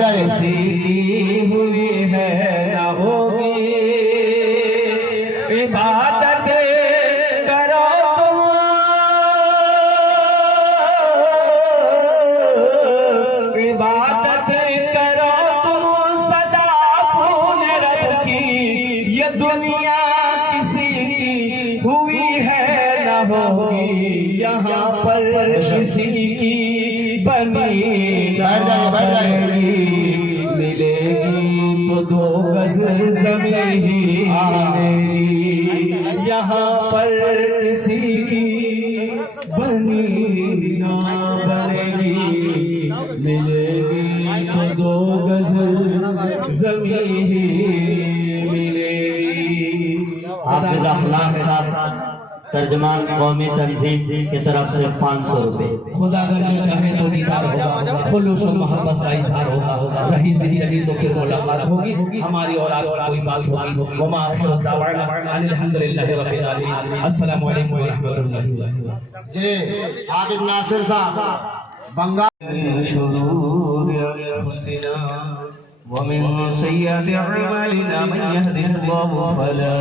जाए। किसी की हुई है न होगी, इबादत करो तुम, इबादत करो तुम सदा अपने रब की, ये दुनिया किसी की हुई है न होगी, यहाँ पर किसी की बनी बैठ जाइए, बैठ जाइए। मिलेगी तो 2 गज ज़मीन ही मिलेगी, यहाँ पर किसी की बनी ना बनेगी, मिलेगी तो 2 गज ज़मीन ही मिलेगी। हाफिज अखलाक साहब तर्जमान कौमी तंजीम की तरफ से 500 रुपए। खुदा अगर जो चाहे तो दीदार होगा, खुलूस और मोहब्बत का इजहार होगा, रही जिंदगी तो फिर मुलाकात होगी, हमारी और आपकी कोई बात होगी। वमा आखिरु दावाना अल्हम्दुलिल्लाहि रब्बिल आलमीन। अस्सलामु अलैकुम व रहमतुल्लाहि व बरकातहू। जी हाफिज नासिर साहब बंगाल। शुरूर अनफुसिना वमिन सय्यिआति अअमालिना मन यहदिहिल्लाहु फला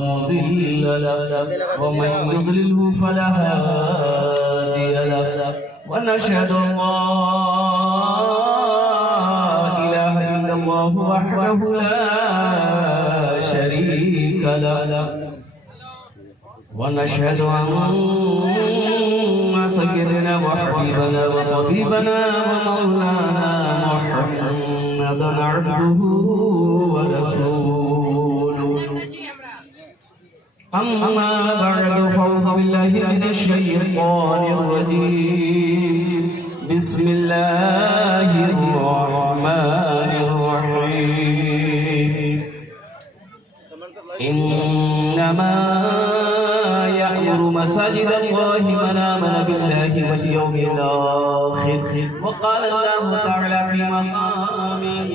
मुदिल्ल लहु व मन युद्लिलहु फला हादिय लहु व नशहदु अल्ला इलाहा इल्लल्लाहु वहदहु ला शरीका लहु व नशहदु अन्ना सय्यदना व हबीबना व तबीबना व मौलाना मुहम्मदन अब्दुहु व रसूलुहु। अम्मा बअदु फअऊज़ु बिल्लाहि मिनश शैतानिर रजीम। बिस्मिल्लाहिर रहमानिर रहीम। इन्नमा मसाजिद अल्लाहि मन आमन बिल्लाहि वल यौमिल आखिर व क़ाल अल्लाहु तआला फी मक़ामिन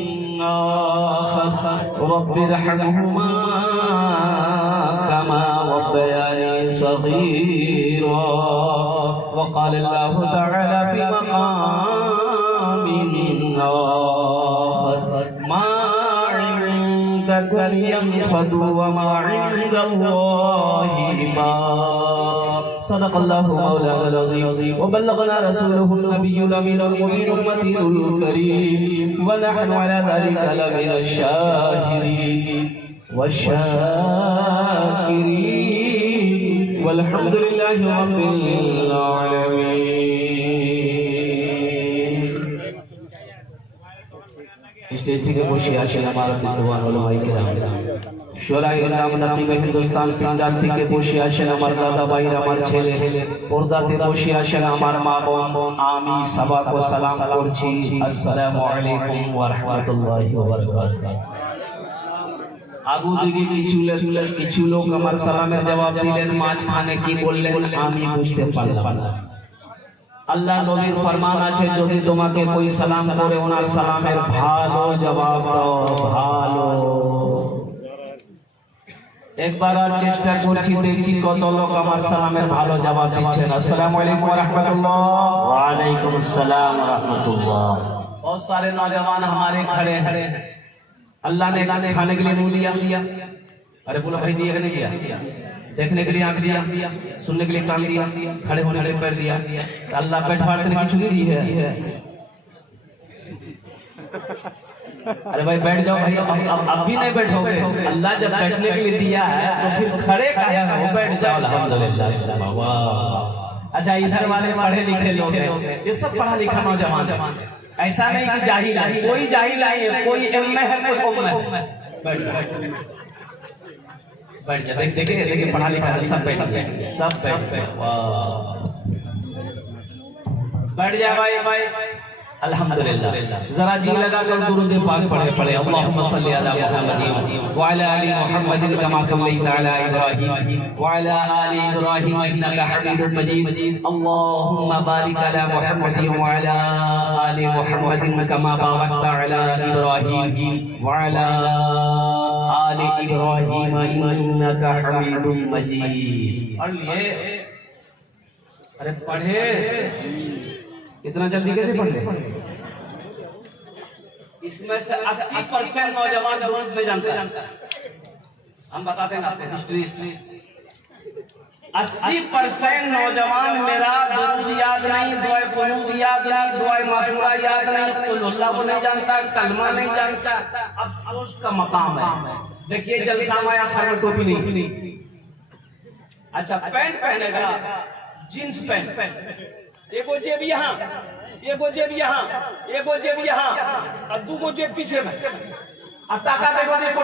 आखर रब्बिरहमहुमा कमा रब्बयानी सग़ीरा व क़ाल अल्लाहु तआला फी मक़ामिन आखर मा इन्दका यंफदु व मा इन्दल्लाहि बाक़। सदक़ल्लाहु मौलाना अज़ीम व बल्लगना रसूलुहु नबियुल अमीनुल मुबीनुल मतीनुल करीम व नहनु अला ज़ालिका लमिनश शाहिदीन वश्शाकिरीन वल्हम्दुलिल्लाहि रब्बिल आलमीन। स्टेज থেকে বসে আসেন আমার বিদ্বান উলামায়ে কেরাম, শোরায়ে ইসলাম নবী হিন্দুস্তান পিন্ডাল থেকে বসে আসেন আমার দাদা ভাইরা, আমার ছেলে পর্দাতে বসে আসেন আমার মা বোন। আমি সবাইকে সালাম করছি, আসসালামু আলাইকুম ওয়া রাহমাতুল্লাহি ওয়া বারাকাতুহু। আবু দিকে কিছু লোক আমার সালামের জবাব দিলেন, মাঝখানে কি বললেন আমি বুঝতে পারলাম না। আল্লাহ নবীর ফরমান আছে, যদি তোমাকে কোই সালাম করে ওনার সালামের ভালো জবাব দাও, ভালো। একবার আর চেষ্টা করছি, দেখছি কত লোক আমার সালামের ভালো জবাব দিচ্ছেন। আসসালামু আলাইকুম ওয়া রাহমাতুল্লাহ। ওয়া আলাইকুম আসসালাম ওয়া রাহমাতুল্লাহ। बहुत सारे नौजवान हमारे खड़े हैं, अल्लाह ने खाने के लिए मुंह दिया, अरे बोलो भाई दिया कि नहीं दिया? देखने के लिए आंख दिया, सुनने के लिए कान दिया, खड़े होने के लिए पैर दिया, अल्लाह पेट फाड़ने की चुनी दी है। अरे भाई बैठ जाओ भाई, अब भी नहीं बैठोगे, अल्लाह जब बैठने के लिए दिया है तो फिर खड़े काहे हो, बैठ जाओ अल्हम्दुलिल्लाह। अच्छा इधर वाले पढ़े लिखे लोग हैं, ये सब पढ़ा लिखा नौजवान, ऐसा नहीं कि जाहिल है, कोई जाहिल नहीं है, कोई एमए है, कोई उम्मे है। बैठ जा बैठ जा, देखिए पढ़ा लिखा सब बैठ गए, सब बैठ गए। बैठ जा भाई, अल्हम्दुलिल्लाह। जरा जी लगा कर दुरूद पाक पढ़े। अल्लाहुम्मा सल्ली अला मुहम्मदिन व अला आलि मुहम्मदिन कमा सल्लैता अला इब्राहीम व अला आलि इब्राहीम इन्नका हमीदुम मजीद। अल्लाहुम्मा बारिक अला मुहम्मदिन व अला आलि मुहम्मदिन कमा बारकता अला इब्राहीम व अला आलि इब्राहीम इन्नका हमीदुम मजीद। पढ़ लिए? अरे पढ़े, इतना जल्दी कैसे पढ़ ले? इसमें से 80% नौजवान दुरूद नहीं जानते। हम बताते हैं आपको हिस्ट्री। 80% नौजवान मेरा दुरूद याद नहीं, दुआ कुनूत याद नहीं, दुआ मासूरा याद नहीं, कुल अल्लाह को नहीं जानता, कलमा नहीं जानता। अफसोस का मकाम है। देखिए जलसा में आया, सर में टोपी नहीं। अच्छा पैंट पहनेगा, जींस पैंट, एगो जेब यहाँ, एगो जेब यहाँ, एगो जेब यहाँ और दूगो जेब पीछे में, और ताका देखो देखो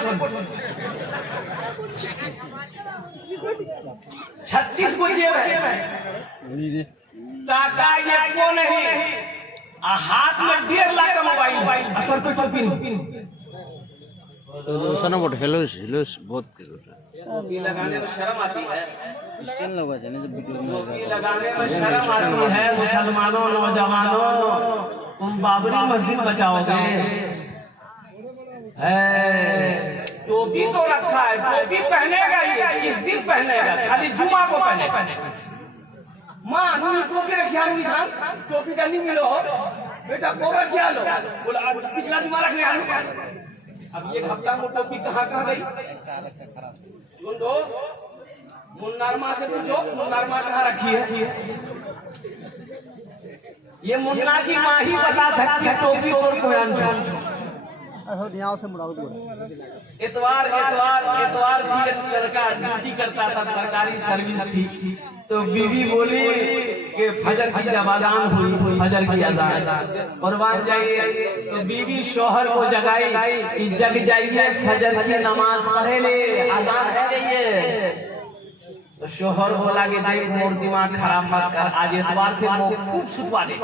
36 गो जेब है, ताका ये को नहीं, हाथ में 1.5 लाख का मोबाइल, असर पे टोपी तो सना मोट हेलो बहुत टोपी लगाने में शर्म आती है। स्टैंड लगा जाने जब वीडियो में टोपी लगाने में शर्म आती है। मुसलमानों नौजवानों, तुम बाबरी मस्जिद बचाओगे। टोपी तो रखा है, टोपी पहनेगा ये किस दिन पहनेगा? खाली जुमा को पहनेगा। माँ टोपी रखी आलू इंसान, टोपी का नहीं मिलो बेटा कोवर क्या लो, बोला पिछला जुमा रखने आलू। अब ये हफ्ता में टोपी कहाँ गई? सुन दो, मुन्नार माँ से पूछो, मुन्नार माँ कहाँ रखी है? ये मुन्ना की माँ ही बता सकती है टोपी तोड़ को इतवार थी, लड़का ड्यूटी करता था, सरकारी सर्विस थी। तो बीवी बोली कि फजर की जब अजान हुई, फजर की अजान कुर्बान जाइए, तो बीवी शोहर को जगाई कि जग जाइए, फजर की नमाज पढ़े ले, अजान है गई है। तो शोहर बोला कि नहीं मोर दिमाग खराब मत कर, आज इतवार थे, वो खूब सुतवा दे।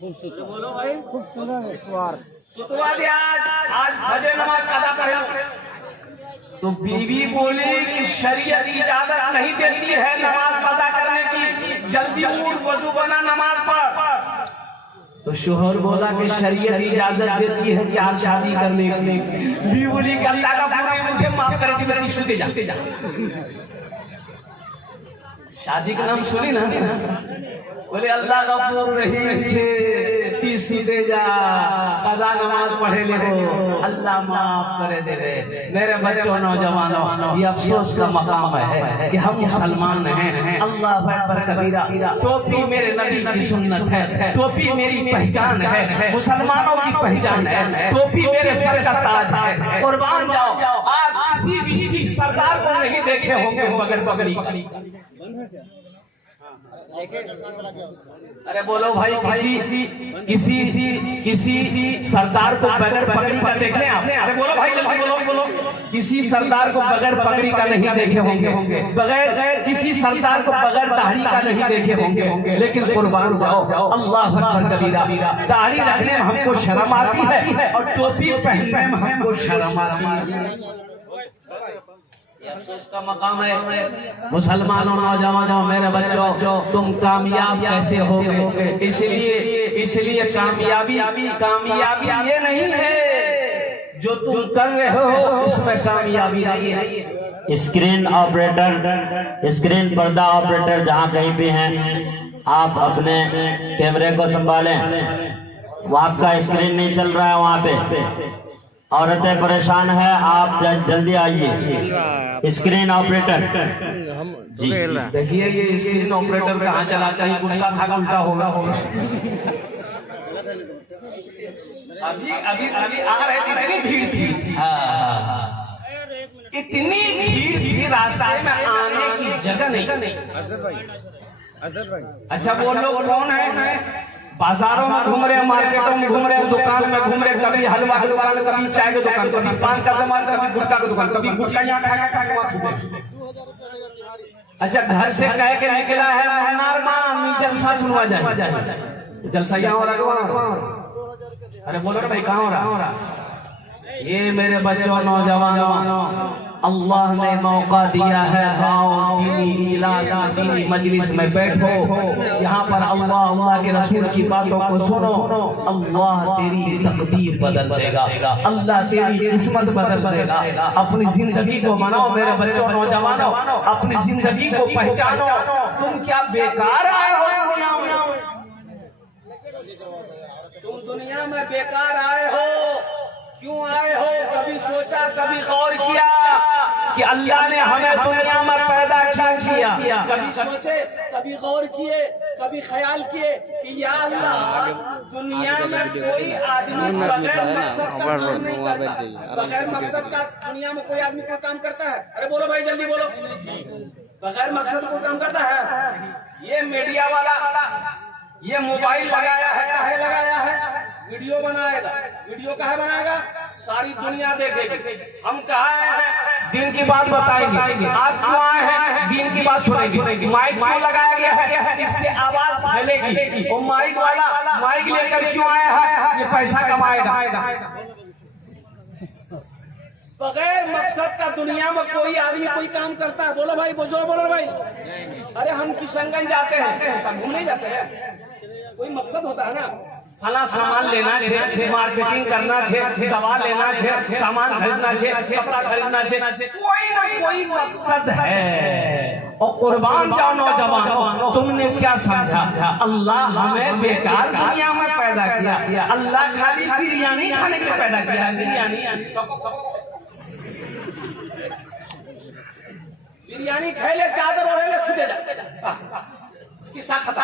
बोलो भाई, सुतवा दे आज फजर नमाज कज़ा पढ़े। तो बीवी बोली कि शरीयत इजाजत नहीं देती है नमाज कज़ा करने की, जल्दी उठ वजू बना नमाज पढ़। तो शोहर बोला कि शरीयत इजाजत देती है 4 शादी करने की। बीवी बोली कि अल्लाह का पूरा मुझे माफ करे, मेरी सुते जाते जा। शादी का नाम सुनी ना, बोले अल्लाह गफूर रहीम छे, ती सुते जा, कज़ा नमाज पढ़े ले हो, अल्लाह माफ करे दे। मेरे बच्चों नौजवानों, ये अफसोस का मकाम है कि हम मुसलमान हैं। अल्लाह अकबर कबीरा। टोपी मेरे नबी की सुन्नत है, टोपी मेरी पहचान है, मुसलमानों की पहचान है, टोपी मेरे सर का ताज है। कुर्बान जाओ, आप किसी भी सिख सरदार को नहीं देखे होंगे बगैर पगड़ी। अरे बोलो भाई, किसी सरदार को बगैर पगड़ी का देख लें आपने? अरे बोलो भाई, जल्दी बोलो। किसी सरदार को बगैर पगड़ी का नहीं देखे होंगे, बगैर किसी सरदार को बगैर दाढ़ी का नहीं देखे होंगे। लेकिन कुर्बान जाओ, अल्लाह अकबर कबीरा, दाढ़ी रखने में हमको शर्म आती है और टोपी पहनने में हमको शर्म आती है। अफसोस का मकाम है। मुसलमानों नौजवानों, मेरे बच्चों, तुम कामयाब कैसे होगे? इसलिए कामयाबी ये नहीं है जो तुम कर रहे हो, इसमें कामयाबी नहीं है। स्क्रीन ऑपरेटर, स्क्रीन पर्दा ऑपरेटर जहाँ कहीं भी हैं, आप अपने कैमरे को संभालें। आपका स्क्रीन नहीं चल रहा है वहाँ पे, औरतें परेशान है, आप जल्दी आइए। स्क्रीन ऑपरेटर जी, देखिए ये स्क्रीन ऑपरेटर कहाँ चलाता है, उल्टा था उल्टा होगा। अभी आ रहे थे, इतनी भीड़ थी, इतनी भीड़ थी, रास्ते में आने की जगह नहीं। अजहर भाई, अच्छा वो लोग कौन है? बाजारों में घूम रहे हैं, मार्केटों में घूम रहे हैं, दुकान में घूम रहे हैं, कभी हलवा की दुकान, कभी चाय की दुकान, कभी पान का दुकान, कभी गुटखा की दुकान, कभी गुटखा यहाँ खा के वहाँ थूके। अच्छा घर से कह के निकला है मुन्नार माँ जलसा सुनवा जाए, जलसा यहाँ हो रहा है। अरे बोलो ना भाई, कहाँ हो रहा? ये मेरे बच्चों नौजवानों, अल्लाह ने मौका दिया है, आओ दीनी इजलास, दीनी मजलिस में बैठो, यहाँ पर अल्लाह के रसूल की बातों को सुनो। अल्लाह तेरी तकदीर बदल देगा, अल्लाह तेरी किस्मत बदल देगा। अपनी जिंदगी को बनाओ मेरे बच्चों नौजवानों, अपनी जिंदगी को पहचानो। तुम क्या बेकार आए हो दुनिया में? तुम दुनिया में बेकार आए हो, क्यों आए हो? कभी सोचा, कभी गौर किया कि अल्लाह ने हमें दुनिया में पैदा क्यों किया? कभी सोचे, कभी गौर किए, कभी ख्याल किए कि या अल्लाह, दुनिया में कोई आदमी बगैर मकसद का काम नहीं करता। बगैर मकसद का दुनिया में कोई आदमी कोई काम करता है? अरे बोलो भाई, जल्दी बोलो। बगैर मकसद को काम करता है? ये मीडिया वाला ये मोबाइल लगाया है, काहे लगाया है? वीडियो बनाएगा। वीडियो काहे बनाएगा? सारी दुनिया देखेगी। हम कहाँ हैं? दिन की बात बताएंगे। आप क्यों आए हैं? दिन की बात सुनेंगे। माइक क्यों लगाया गया है? इससे आवाज फैलेगी। वो माइक वाला माइक लेकर क्यों आया है? ये पैसा कमाएगा। बगैर मकसद का दुनिया में कोई आदमी कोई काम करता है? बोलो भाई, बोलो भाई। अरे हम किशनगंज जाते हैं, घूमने जाते हैं, कोई मकसद होता है ना? फला सामान लेना है, मार्केटिंग करना है, दवा लेना है, सामान खरीदना है, कपड़ा खरीदना है, कोई ना कोई मकसद है। और कुर्बान जाओ नौजवानों, तुमने क्या समझा? अल्लाह हमें बेकार दुनिया में पैदा किया। अल्लाह खाली बिरयानी खाने के लिए पैदा किया। बिरयानी खाए ले, चादर ओढ़े ले, सीधे जा। किस्सा खत्म।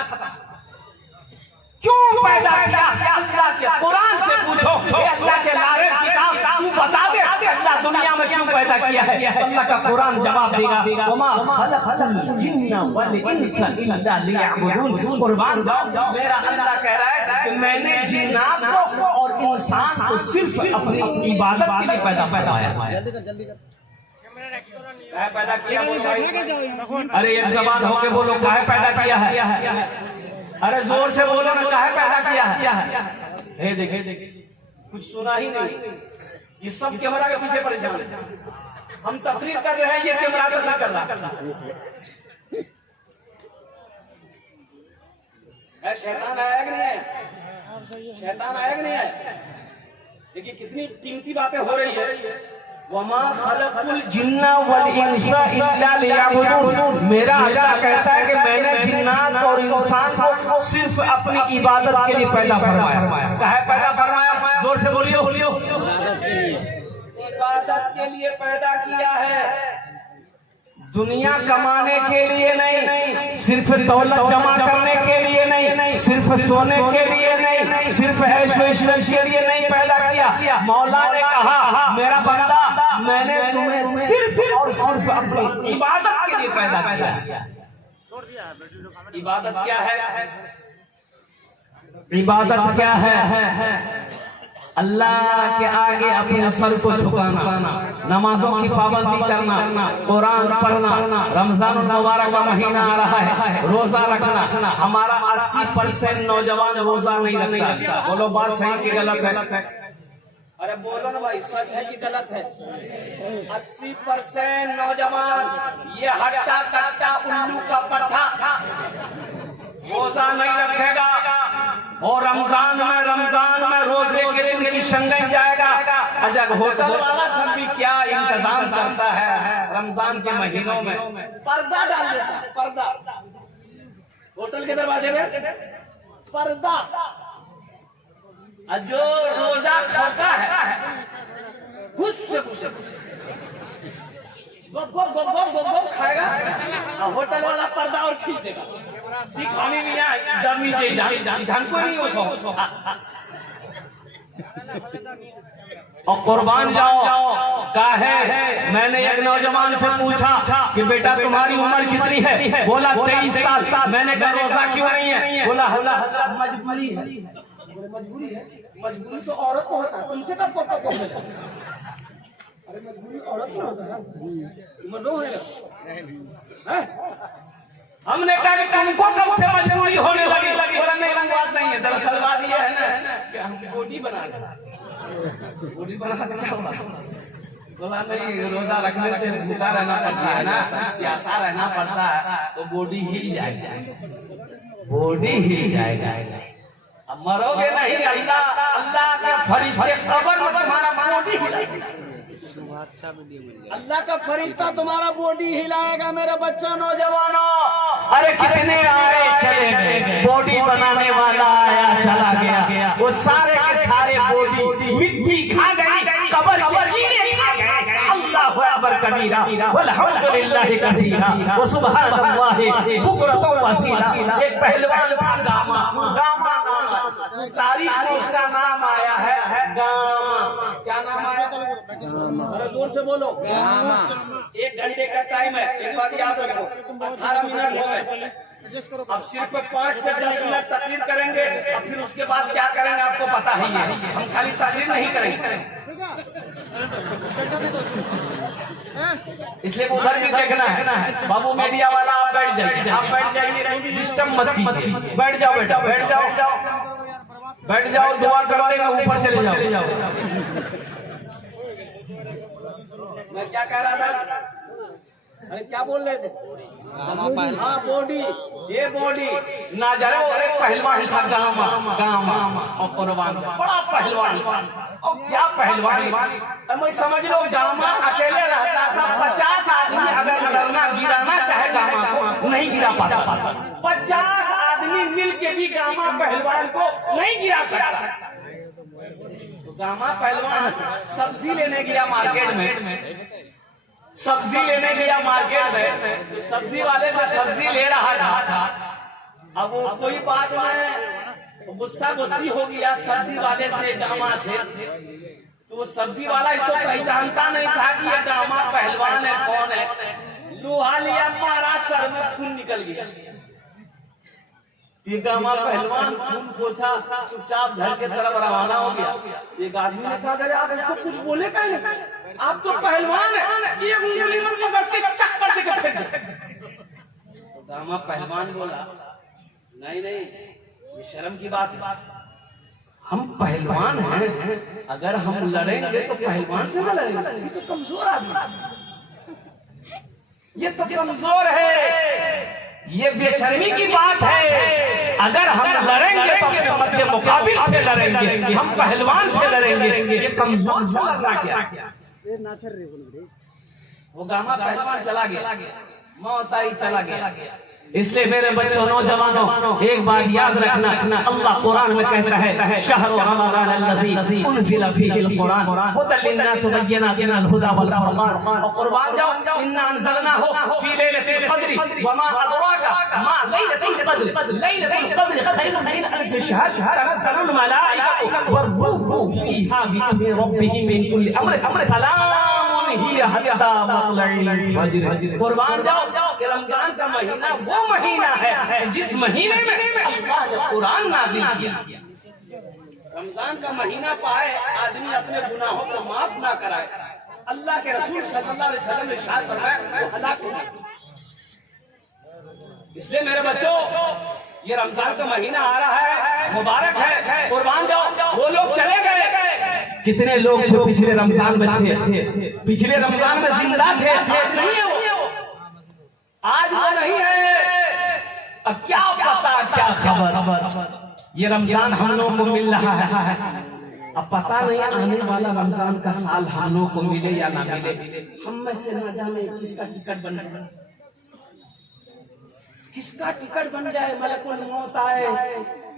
क्यों पैदा किया? अल्लाह के कुरान से पूछो, अल्लाह के नारे किताब तू बता दे, अल्लाह दुनिया में क्यों पैदा किया है? अल्लाह का कुरान जवाब देगा, वमा खलक़ल जिन्ना वल इंसा इल्ला लियअबुदून। कुर्बान जाओ, मेरा अल्लाह कह रहा है कि मैंने जिन्नात को और इंसान को सिर्फ अपनी इबादत के लिए पैदा फरमाया। जल्दी कर। पैदा किया? अरे एक ज़बान होके बोलो, काहे पैदा किया है? अरे जोर से बोलो ना, काहे पैदा किया है? देखिए, कुछ सुना ही नहीं। ये सब कैमरा के पीछे परेशान है। हम तकरीर कर रहे हैं, ये कैमरा तो नहीं कर रहा है। शैतान आया कि नहीं है? शैतान आया कि नहीं है? देखिए कितनी कीमती बातें हो रही है। वमा खलक़ुल जिन्ना वल इंसा इल्ला लियअबुदून। मेरा अल्लाह कहता है कि मैंने जिन्नात और इंसान को सिर्फ अपनी इबादत के लिए पैदा फरमाया। काहे पैदा फरमाया? जोर से बोलियो। इबादत के लिए पैदा किया है, दुनिया कमाने के लिए नहीं, सिर्फ दौलत जमा करने के लिए नहीं, सिर्फ सोने के लिए नहीं, सिर्फ ऐश्वर्य के लिए नहीं पैदा किया। मौला ने कहा, मेरा बंदा, मैंने तुम्हें सिर्फ और सिर्फ अपनी इबादत के लिए पैदा किया। इबादत क्या है? इबादत क्या है? अल्लाह के आगे अपने सर को झुकाना, नमाजों की पाबंदी करना, कुरान पढ़ना, रमजान मुबारक का महीना आ रहा है, रोजा रखना। हमारा 80% नौजवान रोजा नहीं रखता। बोलो बात सही कि गलत है? अरे बोलो ना भाई, सच है कि गलत है? 80% नौजवान ये हट्टा कट्टा उल्लू का पट्टा रोजा नहीं रखेगा। और रमजान में रोजे के दिन किशनगंज जाएगा। अजब होटल वाला सब भी क्या इंतजाम करता है रमजान के महीनों में? पर्दा डाल देता, पर्दा होटल के दरवाजे में, पर्दा। जो रोजा खाता है घुस से गोप खाएगा, होटल वाला पर्दा और खींच देगा। दिखाने नहीं आए, जमी को नहीं हो। और कुर्बान जाओ, काहे? मैंने एक नौजवान से पूछा कि बेटा तुम्हारी उम्र कितनी है? बोला 23 साल। मैंने कहा रोजा क्यों नहीं है? बोला मजबूरी है। मजबूरी तो औरत को होता है, तुमसे कब मिला? अरे मजबूरी औरत को होता है। हमने कहा कि तुमको कब से मजबूरी होने लगी? बोला नहीं, बात नहीं है। दरअसल बात ये है ना कि हम बॉडी बना क्या हुआ? बोला नहीं, रोजा रखने से भूखा रहना पड़ता है ना, प्यासा रहना पड़ता है, तो बॉडी हिल जाएगा। अब मरोगे नहीं, अल्लाह के फरिश्ते कब्र में तुम्हारा बॉडी हिलाएंगे। अल्लाह का फरिश्ता तुम्हारा बॉडी हिलाएगा। मेरे बच्चों, नौजवानों, अरे कितने आए चले गए, बॉडी बनाने वाला आया चला सारे के सारे बॉडी मिट्टी खा गई, कब्र के कीड़े खा गए। अल्लाहु अकबर कबीरा वल्हम्दुलिल्लाहि कसीरा व सुब्हानल्लाहि बुकरतन वसीला। एक पहलवान था गामा, गामा तारीख में उसका नाम आया है गामा। क्या नाम आया? गामा। जोर से बोलो। गामा। 1 घंटे का टाइम है, एक बात याद रखो, 18 मिनट हो गए। अब सिर्फ 5 से 10 मिनट तकरीर करेंगे और फिर उसके बाद क्या करेंगे आपको पता ही है। हम खाली तकरीर नहीं करेंगे, इसलिए उधर भी देखना है। बाबू मीडिया वाला आप बैठ जाइए, आप बैठ जाइए, डिस्टर्ब मत कीजिए। बैठ जाओ बेटा, बैठ जाओ, बैठ जाओ, दुआ कर देगा, ऊपर चले जाओ। मैं क्या कह रहा था? अरे क्या बोल रहे थे? हाँ बॉडी, ये बॉडी ना जाए। और एक पहलवान था गामा, गामा और कुर्बान, बड़ा पहलवान। और क्या पहलवान, मैं समझ लो गामा अकेले रहता था। 50 आदमी अगर लड़ना गिराना चाहे गामा को नहीं गिरा पाता। 50 आदमी मिल के भी गामा पहलवान को नहीं गिरा सकता। तो गामा पहलवान सब्जी लेने गया मार्केट में, सब्जी लेने गया मार्केट में, तो सब्जी वाले से सब्जी ले रहा था। अब वो कोई बात में गुस्सा गुस्सी हो गया सब्जी वाले से, गामा से। तो वो सब्जी वाला इसको पहचानता नहीं था कि ये गामा पहलवान है, कौन है। लोहा लिया, मारा, सर में खून निकल गया। ये गामा पहलवान खून पोछा, चुपचाप घर के तरफ रवाना हो गया। एक आदमी ने कहा, अरे आप इसको कुछ बोले क्या? आप तो पहलवान है, ये उंगली में पकड़ते चक्कर देके फेंक दे। तो गामा पहलवान बोला, नहीं नहीं, ये शर्म की बात है। हम पहलवान हैं, अगर हम लड़ेंगे तो पहलवान से न लड़ेंगे, ये तो कमजोर आदमी, ये तो कमजोर है, ये बेशर्मी की बात है। अगर हम लड़ेंगे तो अपने मध्य मुकाबिल से लड़ेंगे, हम पहलवान से लड़ेंगे, ये कमजोर से लड़ना क्या? वो गामा पहलवान चला गया, मौत आई, चला गया। इसलिए मेरे बच्चों, नौजवानों, एक बात याद रखना, अल्लाह कुरान में कहता है शहरु रमज़ान अल्लज़ी उनज़िला फ़ीहिल कुरान हुदल लिन्नास वबय्यिनातिन मिनल हुदा वल फुरक़ान। और कुर्बान जाओ, इन्ना अंज़लनाहु फ़ी लैलतिल क़द्रि वमा अदराका मा लैलतुल क़द्र, लैलतुल क़द्र खैरुम मिन अल्फ़ि शहर, तनज़्ज़लुल मलाइकतु वरूहु फ़ीहा बिइज़्नि रब्बिहिम मिन कुल्लि अम्र सलामुन हिय हत्ता मत्लइल फज्र। कुर्बान जाओ, रमजान का महीना वो महीना है जिस महीने में अल्लाह ने कुरान नाज़िल किया। रमजान का महीना पाए आदमी अपने गुनाहों को माफ ना कराए, अल्लाह के रसूल सल्लल्लाहु अलैहि वसल्लम ने इरशाद फरमाया, वो हलाक हो गया। इसलिए मेरे बच्चों, ये रमजान का महीना आ रहा है, मुबारक है, कुर्बान जाओ। वो लोग चले गए, कितने लोग थे पिछले रमजान में थे, पिछले रमजान में जिंदा थे, आज नहीं है वो, आज वो नहीं है। अब क्या पता, क्या खबर, ये रमजान हम लोगों को मिल रहा है, अब पता नहीं आने वाला रमजान का साल हम लोगों को मिले या ना मिले। हम में से ना जाने किसका टिकट बन जाए, किसका टिकट बन जाए, मलकुल मौत आए,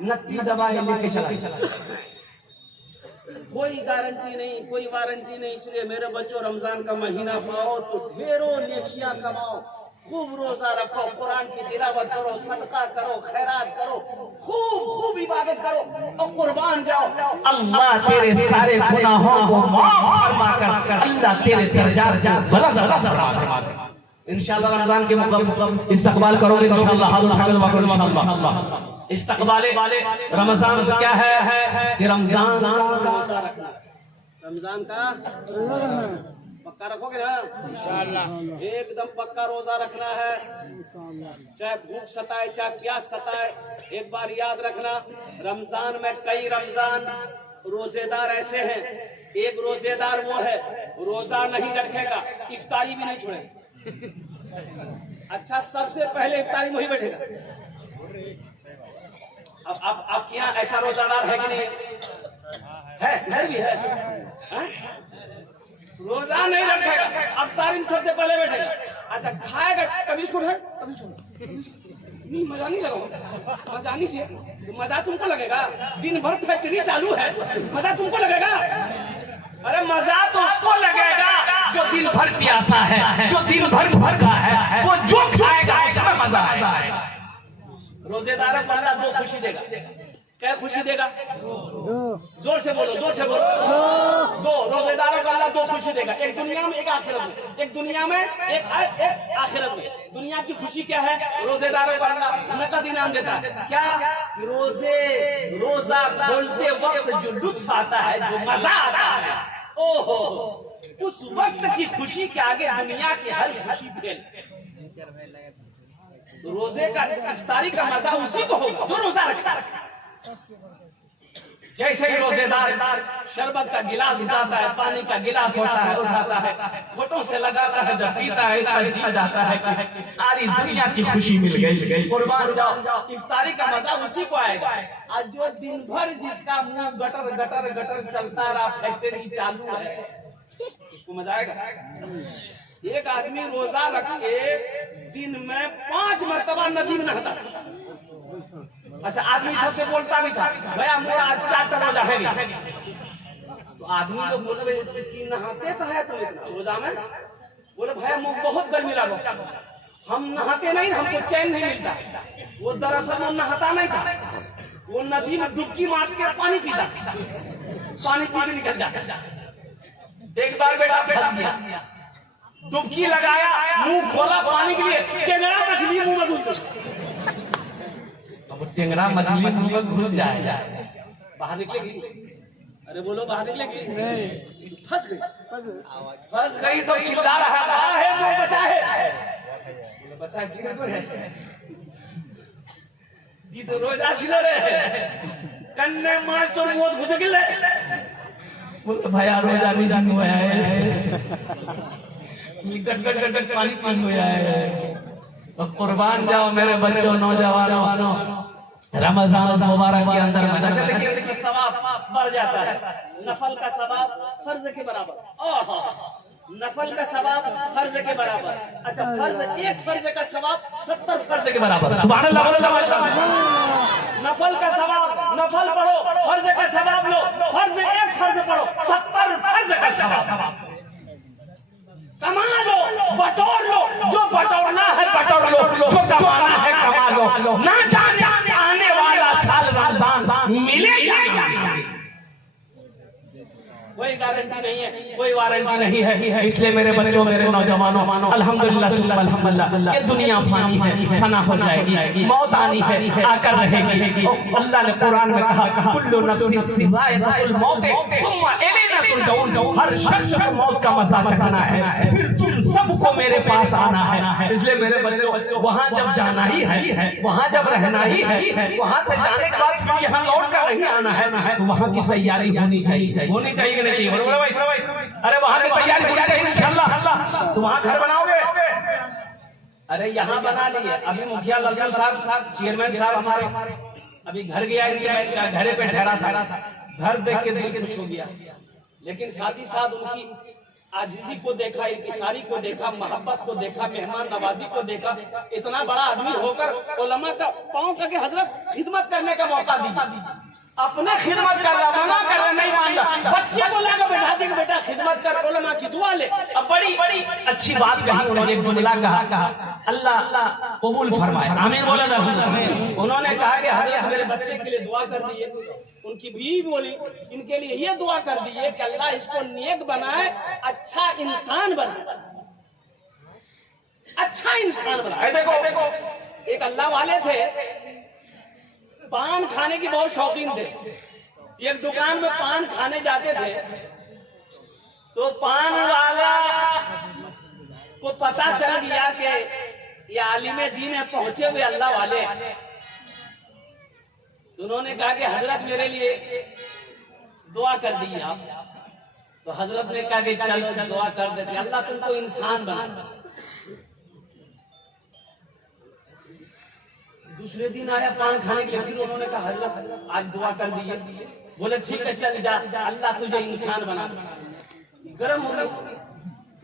नत्थी दबाए लेके चला, कोई गारंटी नहीं, कोई वारंटी नहीं। इसलिए मेरे बच्चों, रमजान का महीना पाओ तो ढेरों नेकियां कमाओ, खूब रोजा रखो, कुरान की तिलावत करो, सदका करो, खैरात करो, खूब इबादत करो और कुर्बान जाओ। अल्लाह तेरे सारे गुनाहों को माफ फरमा कर अल्लाह तेरे दर्जात बुलंद फरमा दे। इंशाअल्लाह रमजान के मतलब इस्तकबाल करोगे इंशाअल्लाह, इंशाअल्लाह। इस्तकबाल रमजान क्या है कि रमजान का रोजा रखना, रमजान का पक्का रखोगे ना इंशाअल्लाह, एकदम पक्का रोजा रखना है, चाहे भूख सताए चाहे प्यास सताए। एक बार याद रखना, रमजान में कई रमजान रोजेदार ऐसे हैं, एक रोजेदार वो है रोजा नहीं रखेगा, इफ्तारी भी नहीं छोड़ेगा। अच्छा, सबसे पहले इफ्तारी में ही बैठेगा। अब आपके यहाँ ऐसा रोजादार है कि नहीं है? इधर भी है, रोजा नहीं रखेगा, अफ्तारी में सबसे पहले बैठेगा। अच्छा, खाएगा, कभी इसको उठाए कभी छोड़ो, नहीं मजा नहीं लगा, मजा नहीं चाहिए। तो मजा तुमको लगेगा? दिन भर फैक्ट्री चालू है, मजा तुमको लगेगा? अरे मजा तो उसको लगेगा जो दिन भर प्यासा है, जो दिन भर भूखा है, वो जो खाएगा उसमें मजा आएगा। रोजेदार को अल्लाह दो खुशी देगा। क्या खुशी देगा? जोर से बोलो, जोर से बोलो। दो रोजेदारों को अल्लाह दो खुशी देगा, एक दुनिया में एक आखिरत में। एक दुनिया में एक आखिरत में। दुनिया की खुशी क्या है? रोजेदारों को अल्लाह नकद इनाम देता है। क्या? रोजा खोलते वक्त जो लुत्फ आता है, जो मजा आता है, ओहो, उस वक्त की खुशी के आगे दुनिया की हर खुशी फेल। रोजे का इफ्तारी का मजा उसी को होगा जो रोजा रखा। जैसे ही रोजेदार शरबत का गिलास उठाता है, पानी का गिलास होता है, उठाता है, फोटो से लगाता है, जब पीता है ऐसा जी जाता है कि सारी दुनिया की खुशी मिल गई। कुर्बान जाओ, इफ्तारी का मजा उसी को आएगा। आज जो दिन भर जिसका मुंह गटर गटर गटर चलता रहा, फैक्ट्री चालू है, उसको मजा आएगा? एक आदमी रोजा रख के दिन में 5 मरतबा नदी में नहाता। अच्छा, आदमी सबसे बोलता भी था, भैया मेरा आज 4 रोजा है। तो आदमी लोग बोले कि नहाते तो है तुम इतना रोजा में? बोले भैया मुझे बहुत गर्मी लगा, हम नहाते नहीं, हमको चैन नहीं मिलता। वो दरअसल वो नहाता नहीं था, वो नदी में डुबकी मार के पानी पीता, पानी पी के निकल जाता। एक बार बेटा फंस गया, डुबकी लगाया, मुंह खोला पानी के लिए, टेंगड़ा मछली मुंह में घुस गई। अब टेंगड़ा मछली मुंह में घुस जाए, बाहर निकलेगी? अरे बोलो, बाहर निकलेगी? फंस गई तो चिल्ला रहा है, मुंह बचा है, बचा गिरे पर है जी, तो रोजा छिलो रे कन्ने मार तो मुंह घुस गिले। बोले भैया रोजा नहीं हुआ है, गट गट गट गट पानी पी हुआ है। तो कुर्बान जाओ मेरे बच्चों, नौजवानों, रमजान मुबारक के अंदर में देखिए इसका सवाब बढ़ जाता है। नफल का सवाब फर्ज के बराबर, नफल का सवाब फर्ज के बराबर। अच्छा, फर्ज, एक फर्ज का सवाब 70 फर्ज के बराबर। सुभान अल्लाह, नफल का सवाब, नफल पढ़ो, फर्ज का सवाब लो, फर्ज एक फर्ज पढ़ो, 70 फर्ज का सवाब। कमा लो, बटोर लो, जो बटोरना है बटोर लो, जो कमाना है कमा लो। ना जाने आने वाला साल रमजान मिलेगा, कोई गारंटी नहीं है, कोई वारंटी नहीं है। इसलिए मेरे बच्चों, मेरे नौजवानों, अल्हम्दुलिल्लाह सुम्मा अल्हम्दुलिल्लाह, ये दुनिया फानी है, फना हो जाएगी, मौत आनी है, आकर रहेगी। अल्लाह ने कुरान में कहा, कुल्लु नफ्सिन ज़ाइक़ातुल मौत सुम्मा इलैना तुरजऊन, हर शख्स को मौत का मजा चखना है, फिर तुम सबको मेरे पास आना है। इसलिए मेरे बच्चों, वहाँ जब जाना ही है, वहाँ जब रहना ही है, वहाँ से जाने के बाद फिर यहाँ लौट कर नहीं आना है, तो वहाँ की तैयारी होनी चाहिए, होनी चाहिए। बोलो भाई, अरे वहां की तैयारी होनी चाहिए इंशाअल्लाह। तुम वहां घर बनाओगे? अरे यहाँ बना लिए। अभी मुखिया लल्लू साहब, चेयरमैन साहब हमारे अभी घर गया, मैं घरे पे ठहरा था, घर देख के दिल खुश हो गया। लेकिन साथ ही साथ उनकी आजिजी को देखा, इंकिसारी को देखा, मोहब्बत को देखा, मेहमान नवाजी को देखा। इतना बड़ा आदमी होकर उलमा का पांव करके हजरत खिदमत करने का मौका दी, अपने खिदमत कर रहा, मना कर रहा, नहीं मान रहा। बच्चे को लाकर बैठा दी कि बेटा खिदमत कर, उलमा की दुआ ले। अब बड़ी अच्छी बात कही उन्होंने, एक जुमला कहा, अल्लाह कबूल फरमाए, आमीन बोले ना। उन्होंने कहा कि हजरत मेरे बच्चे के लिए दुआ कर दिए। उनकी बीवी बोली, इनके लिए ये दुआ कर दिए कि अल्लाह इसको नेक बनाए, अच्छा इंसान बनाए, अच्छा इंसान बनाए। देखो, एक अल्लाह वाले थे, पान खाने की बहुत शौकीन थे। एक दुकान में पान खाने जाते थे, तो पान वाला को पता चल गया कि ये आलिमे दीन है, पहुंचे हुए अल्लाह वाले। तो उन्होंने कहा कि हजरत मेरे लिए दुआ कर दी आप। तो हजरत ने कहा कि चलो दुआ कर देते, अल्लाह तुमको इंसान बना। दूसरे दिन आया पान खाने के लिए, फिर उन्होंने कहा हजरत आज दुआ कर दिए। बोले ठीक है चल जा, अल्लाह तुझे इंसान बना। गरम हो गया,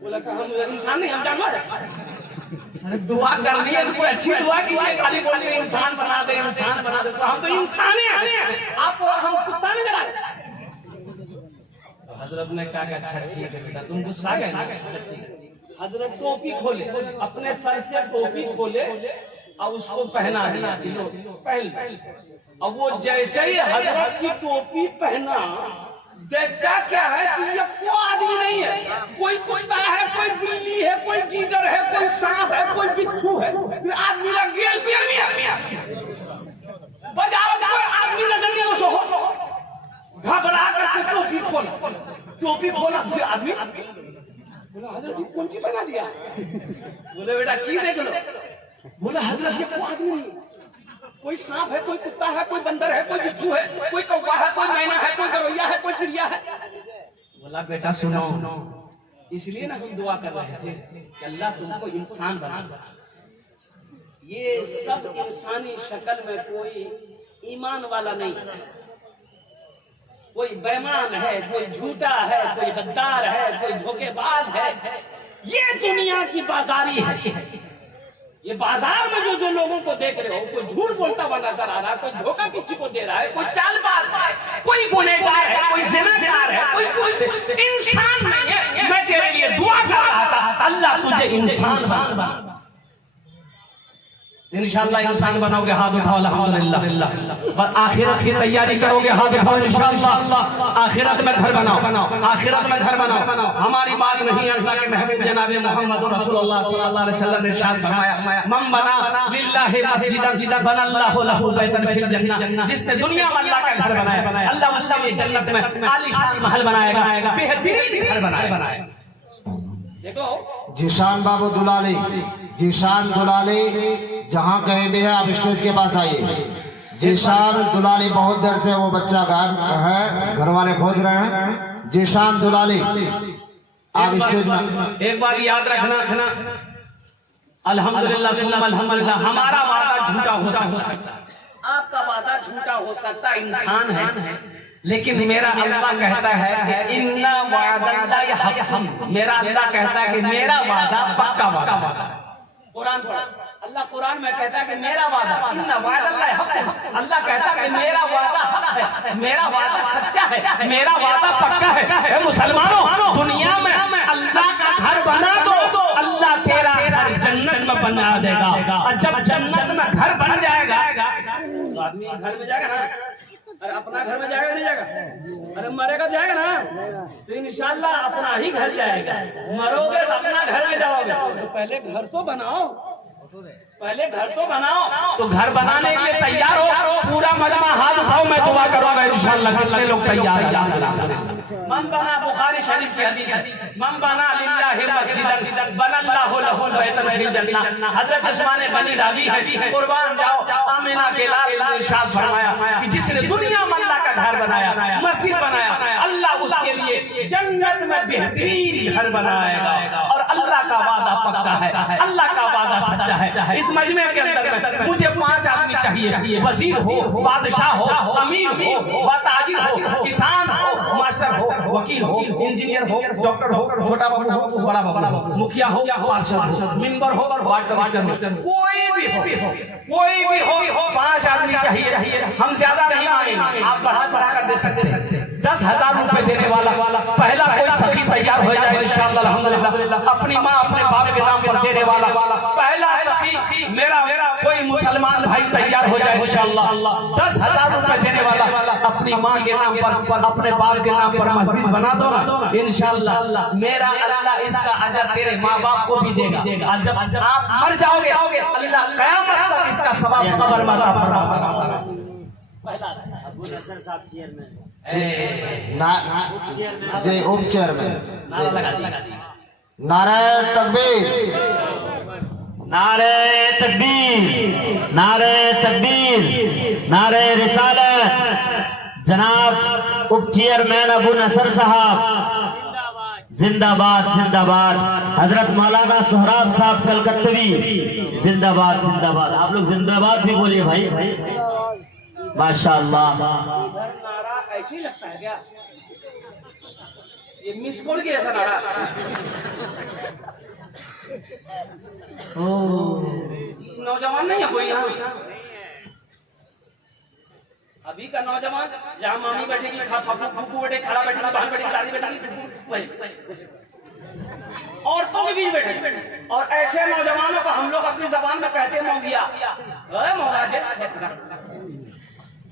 बोला हम इंसान नहीं, हम जानवर है। दुआ करनी है तो कोई अच्छी दुआ कीजिए, खाली बोलते हैं इंसान बना दे, इंसान बना दे। तो हम तो इंसान हैं, आपको हम कुत्ता नजर आ रहे। हजरत ने कहा अच्छा ठीक है बेटा, तुम गुस्सा गए ना? हजरत टोपी खोले, अपने सर से टोपी खोले और उसको पहना दिया, पहन। अब वो जैसे ही हजरत की टोपी पहना, देखता क्या है कि ये कोई आदमी नहीं है, कोई कुत्ता है, कोई बिल्ली है, कोई गीदड़ है, कोई सांप है, कोई बिच्छू है, आदमी लग गया बाजारों कोई आदमी नजर नहीं उसको। घबरा करके टोपी खोला फिर आदमी बोला हजरत कौन सी पहना दिया? बोले बेटा की देख लो। बोले हजरत ये कोई आदमी नहीं, कोई सांप है, कोई कुत्ता है, कोई बंदर है, कोई बिच्छू है, कोई कौवा है, कोई मैना है, कोई गौरैया है, कोई चिड़िया है। बोला बेटा सुनो, इसलिए ना हम दुआ कर रहे थे कि अल्लाह तुमको इंसान बना। ये सब इंसानी शक्ल में कोई ईमान वाला नहीं, कोई बेईमान है, कोई झूठा है, कोई गद्दार है, कोई धोखेबाज है। ये दुनिया की बाजारी है। ये बाजार में जो लोगों को देख रहे हो, कोई झूठ बोलता हुआ नजर आ रहा है, कोई धोखा किसी को दे रहा है, कोई चालबाज है, कोई गुनहगार है, कोई ज़िनाकार है, कोई इंसान नहीं है। मैं तेरे लिए दुआ कर रहा था, अल्लाह तुझे इंसान बना। इंशाअल्लाह इंसान बनाओगे, हाथ उठाओ अल्हम्दुलिल्लाह। और आखिरत की तैयारी करोगे, हाथ उठाओ इंशाअल्लाह। आखिरत में घर बनाओ, आखिरत में घर बनाओ। हमारी बात नहीं, अल्लाह के महबूब जनाब मोहम्मद रसूलुल्लाह सल्लल्लाहु अलैहि वसल्लम ने इरशाद फरमाया, मन बना लिल्लाहि मस्जिदन बनल्लाहु लहु बैतन फिल जन्नह। जिसने दुनिया में अल्लाह का घर बनाया, अल्लाह उसके लिए जन्नत में आलीशान महल बनाएगा, बेहतरीन घर बनाएगा। देखो जीशान बाबू दुलाली, जीशान दुलाली जहाँ कहीं भी है आप स्टेज के पास आइए। जीशान दुलाली बहुत देर से वो बच्चा गायब है, घर वाले खोज रहे हैं। जीशान दुलाली आप स्टेज में। एक बार याद रखना, अल्हम्दुलिल्लाह सुन्ना अल्हम्दुलिल्लाह, हमारा वादा झूठा हो सकता है, आपका वादा झूठा हो सकता है, इंसान है, लेकिन मेरा अल्लाह कहता है कि इन्ना वादल्लाहि हक़्क़ुन। मेरा अल्लाह कहता है कि मेरा वादा पक्का वादा। कुरान पढ़ो, अल्लाह कुरान में कहता है कि मेरा वादा इन्ना वादल्लाहि हक़्क़ुन। अल्लाह कहता है कि मेरा वादा हक है, मेरा वादा सच्चा है, मेरा वादा पक्का है। मुसलमानों, दुनिया में अल्लाह का घर बना दो, अल्लाह तेरा घर जन्नत में बना देगा। और जब जन्नत में घर बन जाएगा तो आदमी घर में जाएगा ना, अरे अपना घर में जाएगा नहीं जाएगा? अरे मरेगा जाएगा ना, तो इंशाल्लाह अपना ही घर जाएगा। मरोगे तो अपना घर में जाओगे। तो पहले घर तो बनाओ, पहले घर तो बनाओ। तो घर बनाने के लिए तैयार हो, पूरा मजमा हाथ उठाओ, मैं दुआ करूंगा इंशाल्लाह। कितने लोग तैयार हैं? मन बना, बुखारी शरीफ की हदीस है, मन बना लिल्लाहि मस्जिदन बनल्लाहु लहु बैतन फिल जन्नह। हजरत उस्मान गनी रावी है, कुर्बान जाओ, आमिना के लाल ने इरशाद फरमाया कि जिसने दुनिया में अल्लाह का घर बनाया, मस्जिद बनाया, अल्लाह उसके लिए जन्नत में बेहतरीन घर बनाएगा। और अल्लाह का वादा पक्का है, अल्लाह का वादा सच्चा है। इस मजमे के अंदर में मुझे 5 आदमी चाहिए, वजीर हो, बादशाह हो, अमीर हो, ताजिर हो, किसान हो, मास्टर हो, वकील हो, इंजीनियर हो, डॉक्टर हो, छोटा बाबू हो, बड़ा बाबू, मुखिया हो, पार्षद हो, मेंबर हो, वार्ड कमिश्नर, कोई भी हो, 5 आदमी चाहिए। हम ज्यादा नहीं मांगेंगे, आप बढ़ा चढ़ा कर दे सकते हैं। 10,000 रुपए देने वाला पहला कोई सखी तैयार हो जाए इंशाअल्लाह अल्हम्दुलिल्लाह। अपनी माँ अपने बाप के नाम पर देने वाला पहला सखी मेरा कोई मुसलमान भाई तैयार हो जाए इंशाअल्लाह। 10,000 रुपए देने वाला अपनी माँ के नाम पर, अपने बाप के नाम पर मस्जिद बना दो ना इंशाअल्लाह। मेरा अल्लाह इसका अजर तेरे माँ बाप को भी देगा। और जब आप मर जाओगे अल्लाह क़यामत तक इसका सवाब कब्र में अता फरमाएगा। अबू नसर साहब चेयरमैन जी उप चेयरमैन। नारे तकबीर, नारे तकबीर, नारे तकबीर, नारे रिसालत। जनाब उप चेयरमैन अबू नसर साहब जिंदाबाद जिंदाबाद। हजरत मौलाना सोहराब साहब कलकत्तवी जिंदाबाद जिंदाबाद। आप लोग जिंदाबाद भी बोलिए भाई, माशाअल्लाह। नारा ऐसे ही लगता है क्या? ये मिस कॉल की ऐसा लड़ा। ओ नौजवान नहीं है कोई यहाँ? अभी का नौजवान जहाँ मामी बैठेगी, फूफू बैठे, खड़ा बैठेगी, बहन बैठेगी, दादी बैठेगी, औरतों के बीच बैठे। और ऐसे नौजवानों को हम लोग अपनी जबान में कहते हैं मौगिया।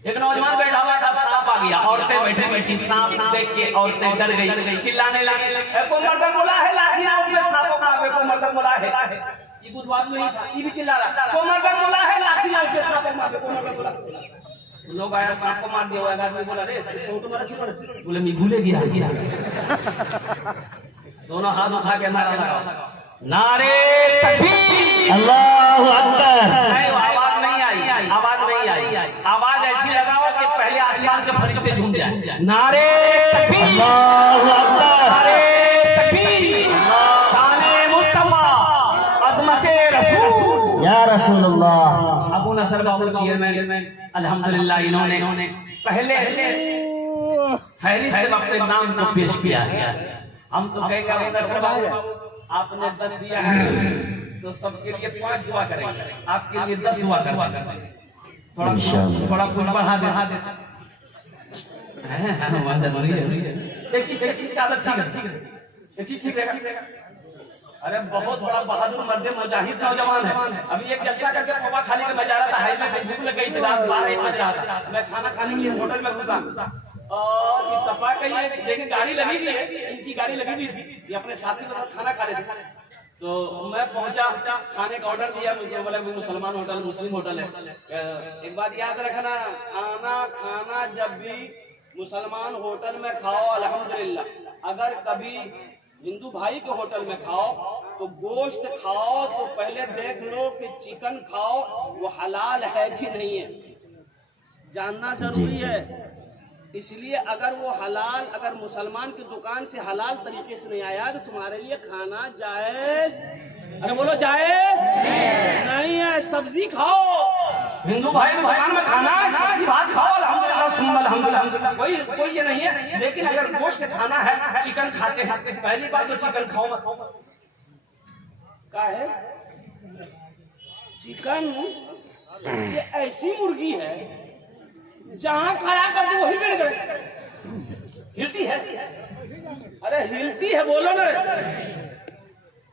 एक नौजवान बैठा हुआ था, सांप आ गया, औरतें बैठे बैठी, सांप देख के औरतें डर गई, चिल्लाने लगी, को मर्दन बोला है लाठी ना उसमें सांपों का, को मर्दन बोला है। ये बुधवार नहीं था, ये भी चिल्ला रहा, को मर्दन बोला है लाठी ना उसके सांपों का, को मर्दन बोला। लोग आया, सांप को मार दिया, आदमी बोला रे तो तुम्हारा छुपा, बोले मैं भूले गया। दोनों हाथ उठा के नारा लगाओ, नारे तकबीर, अल्लाहु अकबर। आवाज नहीं आई, आवाज नहीं आई, आवाज ऐसी लगाओ कि पहले आसमान से फरिश्ते झूम जाए। नारे तकबीर, अल्लाहु अकबर। नारे तकबीर, शाने मुस्तफा, अज़मते रसूल, या रसूलुल्लाह। अबू नसर बाबू चेयरमैन अल्हम्दुलिल्लाह, इन्होंने पहले फहरिस्त में अपने नाम को पेश किया है। हम तो कहेंगे अबू नसर बाबू आपने 10 दिया है तो सबके लिए 5 दुआ करेंगे, आपके लिए 10 दुआ करेंगे। थोड़ा कुछ बढ़ा दे। किसी का आदत ठीक है। अरे बहुत बड़ा बहादुर मर्द मुजाहिद नौजवान है। अभी एक जलसा करके पवा खाली में बजा रहा था, हाईवे पे भूख लग गई थी, रात 12 बज रहा था। मैं खाना खाने के लिए होटल में घुसा और इत्तेफाक है ये देखिए गाड़ी लगी हुई है, इनकी गाड़ी लगी हुई थी, ये अपने साथी के साथ खाना खा रहे थे। तो मैं पहुंचा, खाने का ऑर्डर दिया, मुझे बोला मुसलमान होटल, मुस्लिम होटल है। एक बात याद रखना, खाना जब भी मुसलमान होटल में खाओ अल्हम्दुलिल्लाह, अगर कभी हिंदू भाई के होटल में खाओ तो गोश्त खाओ तो पहले देख लो कि चिकन खाओ वो हलाल है कि नहीं है, जानना जरूरी है। इसलिए अगर वो हलाल, अगर मुसलमान की दुकान से हलाल तरीके से नहीं आया तो तुम्हारे लिए खाना जायज, अरे बोलो जायज नहीं है। सब्जी खाओ, हिंदू भाई की दुकान में खाना, सब्जी भात खाओ, अल्हम्दुलिल्लाह, कोई ये नहीं है। लेकिन अगर गोश्त खाना है, चिकन खाते हैं, पहली बात तो चिकन खाओ मत। क्या है चिकन? ये ऐसी मुर्गी है जहां खड़ा कर दो वही गिर गए, हिलती है। अरे हिलती है बोलो ना,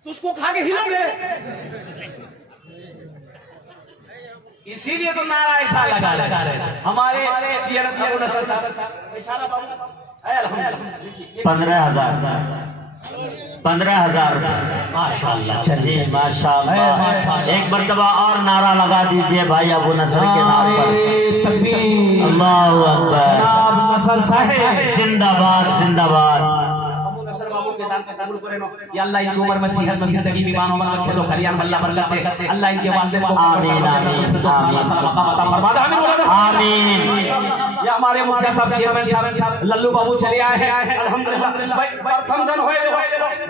तो उसको खा के हिलोगे। इसीलिए तो नारा ऐसा लगा रहे हमारे चेयरमैन नसर साहब, इशारा अल्हम्दुलिल्लाह 15,000 माशाअल्लाह। चलिए माशाअल्लाह, एक मर्तबा और नारा लगा दीजिए भाई अबू नसर के नाम पर। अल्लाहु अकबर, नसर साहब जिंदाबाद जिंदाबाद। या अल्लाह इनकी उम्र में सेहत में जिंदगी में ईमान में खेलो खरियान अल्लाह बरकत दे, अल्लाह इनके वालिदैन को आमीन आमीन आमीन। या हमारे मुखिया साहब चेयरमैन साहब लल्लू बाबू चले आए हैं अल्हम्दुलिल्लाह। प्रथम जन होए,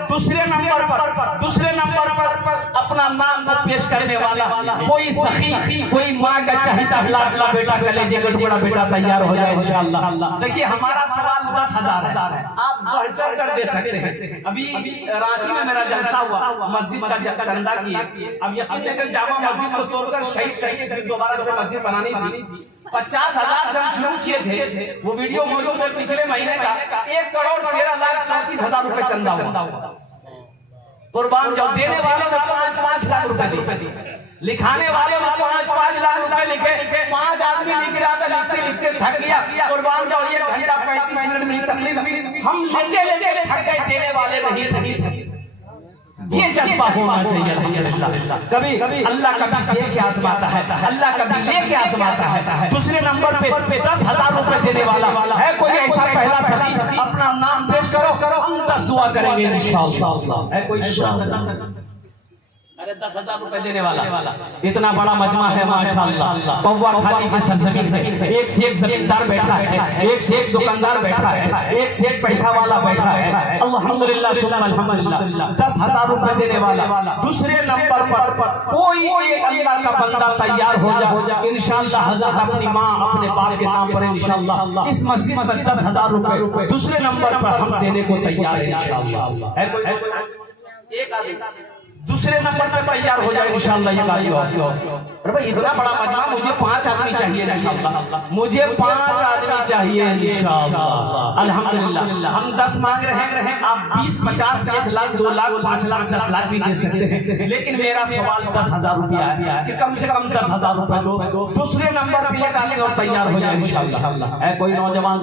दूसरे नंबर पर अपना नाम को पेश करने वाला कोई सखी, कोई माँ का चाहता लाडला बेटा कलेजे का टुकड़ा बेटा तैयार हो जाए इंशाअल्लाह। देखिए हमारा सवाल 10,000 है, आप बढ़ चढ़ कर दे सकते हैं। अभी रांची में मेरा जलसा हुआ, मस्जिद का चंदा किया। अब यकीन लेकर जामा मस्जिद को तोड़कर शहीद करके फिर दोबारा से मस्जिद बनानी थी। 50,000 से हम शुरू किए थे, वो वीडियो मौजूद है पिछले महीने का। 1,13,34,000 रुपए चंदा हुआ। कुर्बान जब देने वाले ने 5 लाख रुपए दिए, लिखाने वाले ने 5 लाख रुपए लिखे। 5 आदमी लिख रहा था, लिखते लिखते थक गया। कुर्बान जब 1 घंटा 35 मिनट में तकलीफ हुई, हम लेते लेते थक गए, देने वाले नहीं थके। ये जज्बा होना चाहिए। कभी अल्लाह कभी दे के आजमाता है, अल्लाह कभी लेके आजमाता है। दूसरे नंबर पे 10,000 रुपए देने वाला है कोई ऐसा पहला सखी, अपना नाम पेश करो, हम 10 दुआ करेंगे इंशाअल्लाह। है कोई अरे 10,000 रुपए देने वाला इतना बड़ा मजमा है माशाअल्लाह। पौवा खाली की सरजमीन है, एक से एक जमींदार बैठा है, एक से एक दुकानदार बैठा है, एक से एक पैसा वाला बैठा है। अल्हम्दुलिल्लाह सुब्हान अल्हम्दुलिल्लाह। 10,000 रुपए देने वाला दूसरे नंबर पर कोई एक अल्लाह का बंदा तैयार हो जा, इंशाअल्लाह हज़रत अपनी माँ अपने बाप के नाम पर इंशाअल्लाह इस मस्जिद में 10,000 रुपए दूसरे नंबर पर हम देने को तैयार है इंशाअल्लाह। एक आदमी दूसरे नंबर पे तैयार हो जाए इंशाअल्लाह। ये गाड़ी अरे भाई इतना बड़ा मजमा, मुझे 5 आदमी चाहिए इंशाअल्लाह, मुझे 5 आदमी चाहिए इंशाअल्लाह। अल्हम्दुलिल्लाह हम 10 मांग रहे हैं, आप 20, 50, 1 लाख, 2 लाख, 5 लाख, 10 लाख भी दे सकते हैं, लेकिन मेरा सवाल 10,000 रुपया है कि कम से कम 10,000 रुपए दो, दूसरे नंबर पे एक आदमी और तैयार हो जाए इंशाअल्लाह। है कोई नौजवान?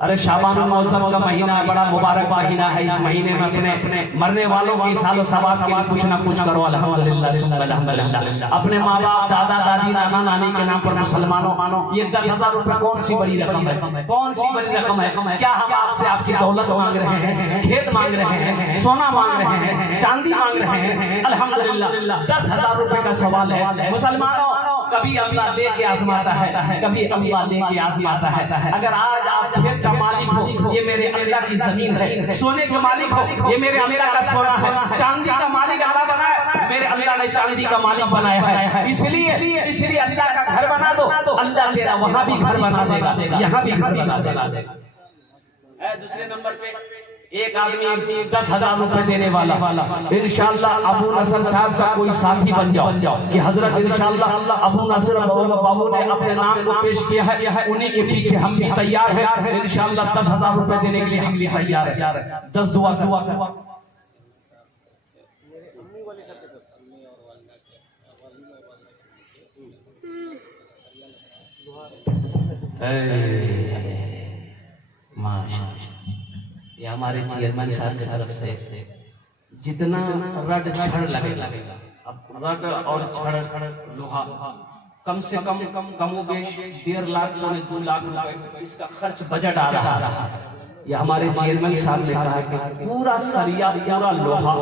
अरे शाबान मौसम का महीना है, बड़ा मुबारक महीना है। इस महीने में अपने मरने वालों की सालों सवाब के लिए कुछ ना कुछ करो अल्हम्दुलिल्लाह सुम्मा अल्हम्दुलिल्लाह। अपने माँ बाप, दादा दादी, नाना नानी के नाम पर मुसलमानों ये 10,000 रुपए कौन सी बड़ी रकम है? कौन सी बड़ी रकम है? क्या हम आपसे आपकी दौलत मांग रहे हैं, खेत मांग रहे हैं, सोना मांग रहे हैं, चांदी मांग रहे हैं? अल्हम्दुलिल्लाह 10,000 रुपए का सवाल है। मुसलमानों कभी अल्लाह दे के आजमाता है, कभी अल्लाह दे के आजमाता है। अगर आज आप खेत का मालिक हो, ये मेरे अल्लाह की जमीन है। सोने के मालिक हो, ये मेरे अल्लाह का सोना है। चांदी का मालिक अल्लाह बनाया, मेरे अल्लाह ने चांदी का मालिक बनाया है। इसलिए अल्लाह का घर बना दो, अल्लाह तेरा वहां भी घर बना देगा, यहाँ भी घर बना देगा। दूसरे नंबर पे एक आदमी 10,000 रुपए देने वाला इंशाअल्लाह अबू नसर साहब का कोई साथी बन जाओ कि हजरत इंशाअल्लाह अबू नसर बाबू ने अपने नाम को पेश किया है, उन्हीं के पीछे हम भी तैयार हैं इंशाअल्लाह। 10,000 रुपए देने के लिए हम भी तैयार है। 10 दुआ माशाअल्लाह। ये हमारे चेयरमैन साहब की तरफ से जितना रड छड़ लगेगा, अब रड और छड़ लोहा कम से कम कमोबेश 1.5 लाख पौने 2 लाख रुपए इसका खर्च बजट आ रहा है। ये हमारे चेयरमैन साहब ने कहा कि पूरा सरिया, पूरा लोहा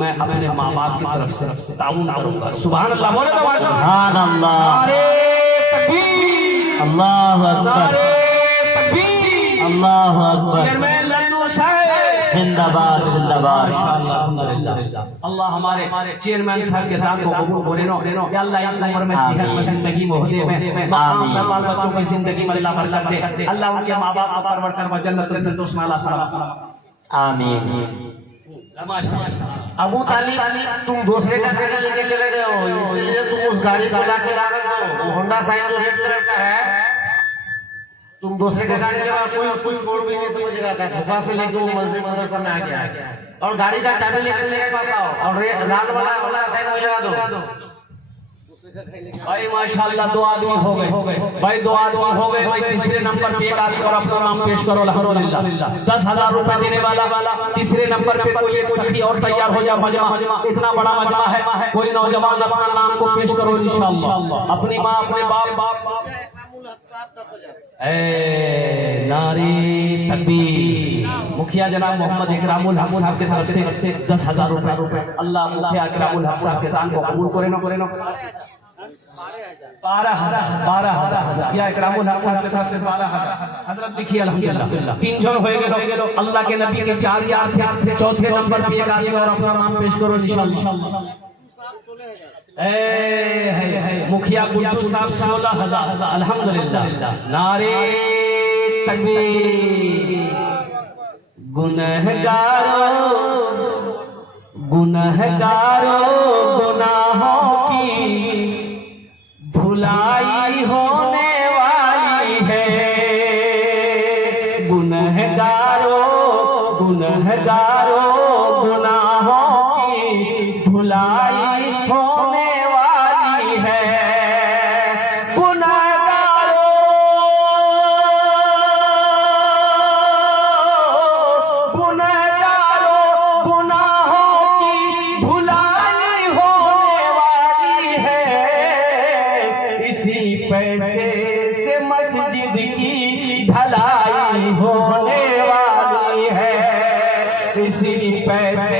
मैं अपने माँ बाप की तरफ से ताउन करूंगा। सुभान अल्लाह बोले तो सुभान अल्लाह, अल्लाह अकबर, अल्लाह अकबर। जिंदाबाद जिंदाबाद। अल्लाह हमारे चेयरमैन साहब के दान को कबूल करे नो। या अल्लाह एक उम्र में सेहत में, जिंदगी में, ओहदे में, बाल बच्चों की जिंदगी में अल्लाह बरकत दे। अल्लाह उनके माँ बाप को परवर कर जन्नतुल फिरदौस में अल्लाह सलाम आमीन। अबू तालिब तुम दूसरे का गाड़ी लेके चले गए हो, इसलिए तुम उस गाड़ी को ला के ला रहे हो। वो होंडा साइन रेड कलर का है, तुम दूसरे का गाड़ी लेगा, कोई उसको छोड़ भी नहीं समझेगा। धोखा से लेके वो मस्जिद मदरसा में आ गया, और गाड़ी का चाबी लेकर मेरे पास आओ और लाल वाला साइन वही लगा दो। भाई माशाअल्लाह 2 आदमी हो गए भाई, 2 आदमी हो गए भाई। तीसरे नंबर पे एक आदमी और अपना नाम पेश करो अल्हम्दुलिल्लाह। 10,000 रुपए देने वाला तीसरे नंबर पे कोई एक सखी और तैयार हो जा। मजमा इतना बड़ा मजमा है, कोई नौजवान अपना नाम को पेश करो इंशाअल्लाह। अपनी माँ, अपने बाप। नारी तकबीर। मुखिया जनाब मोहम्मद इकरामुल हक साहब की तरफ से 10,000 रुपए। अल्लाह मुखिया इकरामुल हक साहब के दान को कबूल करे नो। 12,000 मुखिया इकरामुल हक साहब के तरफ से 12,000। हजरत देखिए अल्हम्दुलिल्लाह 3 जन हो गए। अल्लाह के नबी के 4 यार थे। चौथे नंबर पे एक आदमी और अपना नाम पेश करो इंशाअल्लाह। मुखिया गुड्डू साहब 16,000। अल्हम्दुलिल्लाह। नारे तकबीर। गुनहगारों गुनाहों की धुलाई होने वाली है। गुनहगारों गुनाहों की धुलाई होने वाली है। पैसे से मस्जिद की ढलाई होने वाली है। इसी पैसे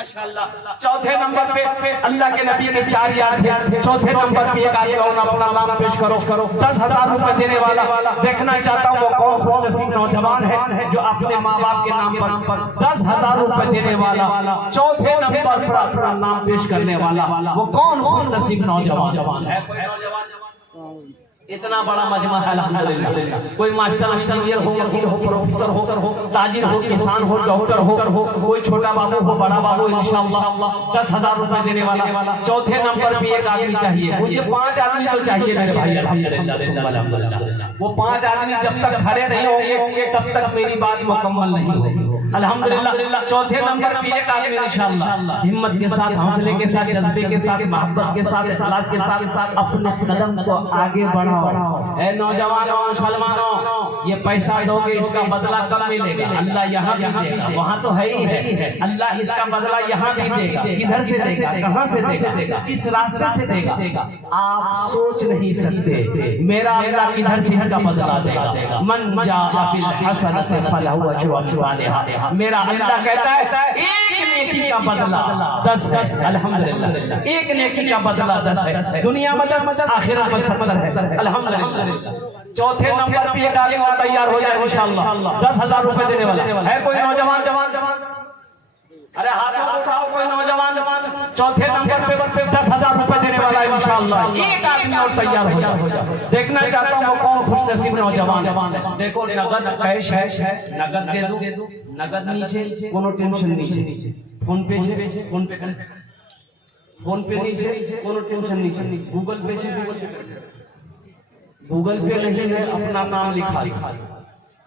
माशाल्लाह। चौथे नंबर पे अल्लाह के नबी के 4 याद थे। चौथे नंबर पे एक आदमी और अपना नाम पेश करो। 10,000 रुपए देने वाला देखना चाहता हूँ वो कौन खुशनसीब नौजवान है जो अपने माँ बाप के नाम पर 10,000 रुपए देने वाला, चौथे नंबर पर अपना नाम पेश करने वाला वो कौन खुशनसीब नौजवान है? कोई नौजवान इतना बड़ा मजमा है अल्हम्दुलिल्लाह। कोई मास्टर इंजीनियर हो, वकील हो, प्रोफेसर हो, ताजिर हो, किसान हो, डॉक्टर हो, कोई छोटा बाबू हो, बड़ा बाबू, इंशाअल्लाह 10,000 रुपए देने वाला। चौथे नंबर पे एक आदमी चाहिए मुझे। 5 आदमी तो चाहिए मेरे भाई अल्हम्दुलिल्लाह। वो 5 आदमी जब तक खड़े नहीं होंगे तब तक मेरी बात मुकम्मल नहीं होगी अल्हम्दुलिल्लाह। चौथे नंबर पे एक आदमी इंशाअल्लाह हिम्मत के साथ, हौसले के साथ, जज्बे के साथ, मोहब्बत के साथ, इखलास के साथ अपने कदम को आगे बढ़ाओ। ए नौजवानों, मुसलमानों, ये पैसा दोगे इसका बदला कब मिलेगा? अल्लाह यहाँ भी देगा, वहाँ तो है ही है। अल्लाह इसका बदला यहाँ भी देगा। किधर से देगा, कहाँ से देगा, किस रास्ते से देगा आप सोच नहीं सकते। मेरा अल्लाह किधर से इसका बदला देगा। मन जाअ बिल हसनति फलहु अज्रुन सालिहा। मेरा अल्लाह कहता है एक नेकी का बदला 10 है अल्हम्दुलिल्लाह। एक नेकी का बदला 10 है। दुनिया में 10, आखिरत में 70 है अल्हम्दुलिल्लाह। चौथे नंबर पे एक आदमी और तैयार हो जाए इंशाअल्लाह 10,000 रुपए देने वाला है। कोई नौजवान अरे हाथ उठाओ, कोई नौजवान चौथे नंबर पे 10,000 रुपए देने वाला है इंशाअल्लाह। एक आदमी और तैयार हो जाए। देखना चाहता हूँ कौन खुशनसीब नौजवान है। देखो नगद कैश है, नगद दे दो, नगद नीचे, कोनो टेंशन नीचे, फोन पे नीचे, कोनो टेंशन नीचे, गूगल पे नहीं है, अपना नाम लिखा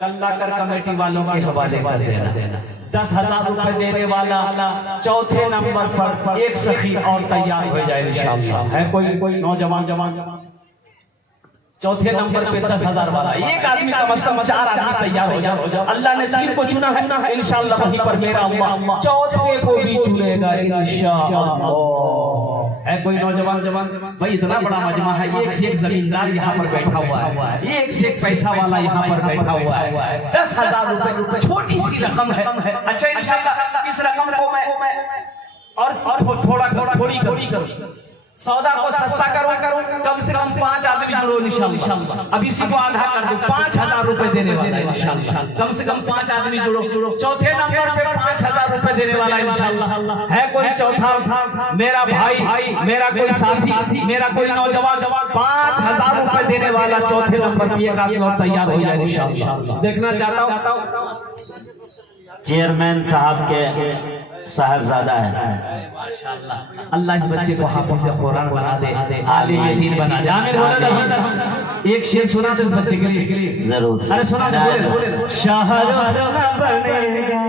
कल्ला कर कमेटी वालों के हवाले कर देना। 10,000 रुपए देने वाला चौथे नंबर पर एक सखी और तैयार हो जाए इंशाअल्लाह। है कोई नौजवान चौथे नंबर पे 10,000 वाला एक आदमी कम से कम 4 आदमी तैयार हो जाओ। अल्लाह ने 3 को चुना है इंशाअल्लाह, वहीं पर मेरा अल्लाह चौथे को भी चुनेगा इंशाअल्लाह। है कोई नौजवान भाई? इतना बड़ा मजमा है, एक से एक जमींदार यहाँ पर बैठा हुआ है, एक से एक पैसा वाला यहाँ पर बैठा हुआ है। 10,000 रुपए छोटी सी रकम है। अच्छा इंशाअल्लाह इस रकम को मैं और थोड़ी करूँ, सौदा को सस्ता करूं, कम से कम 5 आदमी जुड़ो इंशाअल्लाह। अब इसी को आधा कर दो, 5,000 रुपए देने वाला है इंशाअल्लाह। कम से कम 5 आदमी जुड़ो। चौथे नंबर पे 5,000 रुपए देने वाला है इंशाअल्लाह। है कोई चौथा मेरा भाई, मेरा कोई साथी, मेरा कोई नौजवान 5,000 रुपए देने वाला चौथे नंबर पे एक आदमी और तैयार हो जाए इंशाअल्लाह। देखना चाहता हूँ चेयरमैन साहब के साहबजादा है। माशाअल्लाह। अल्लाह इस बच्चे को हाफिज़ कुरान बना दे, आलिम दीन बना दे। आमीन बोलो। एक शेर सुना दो इस बच्चे के लिए जरूर। अरे सुना दो। शाहरुख न बनेगा,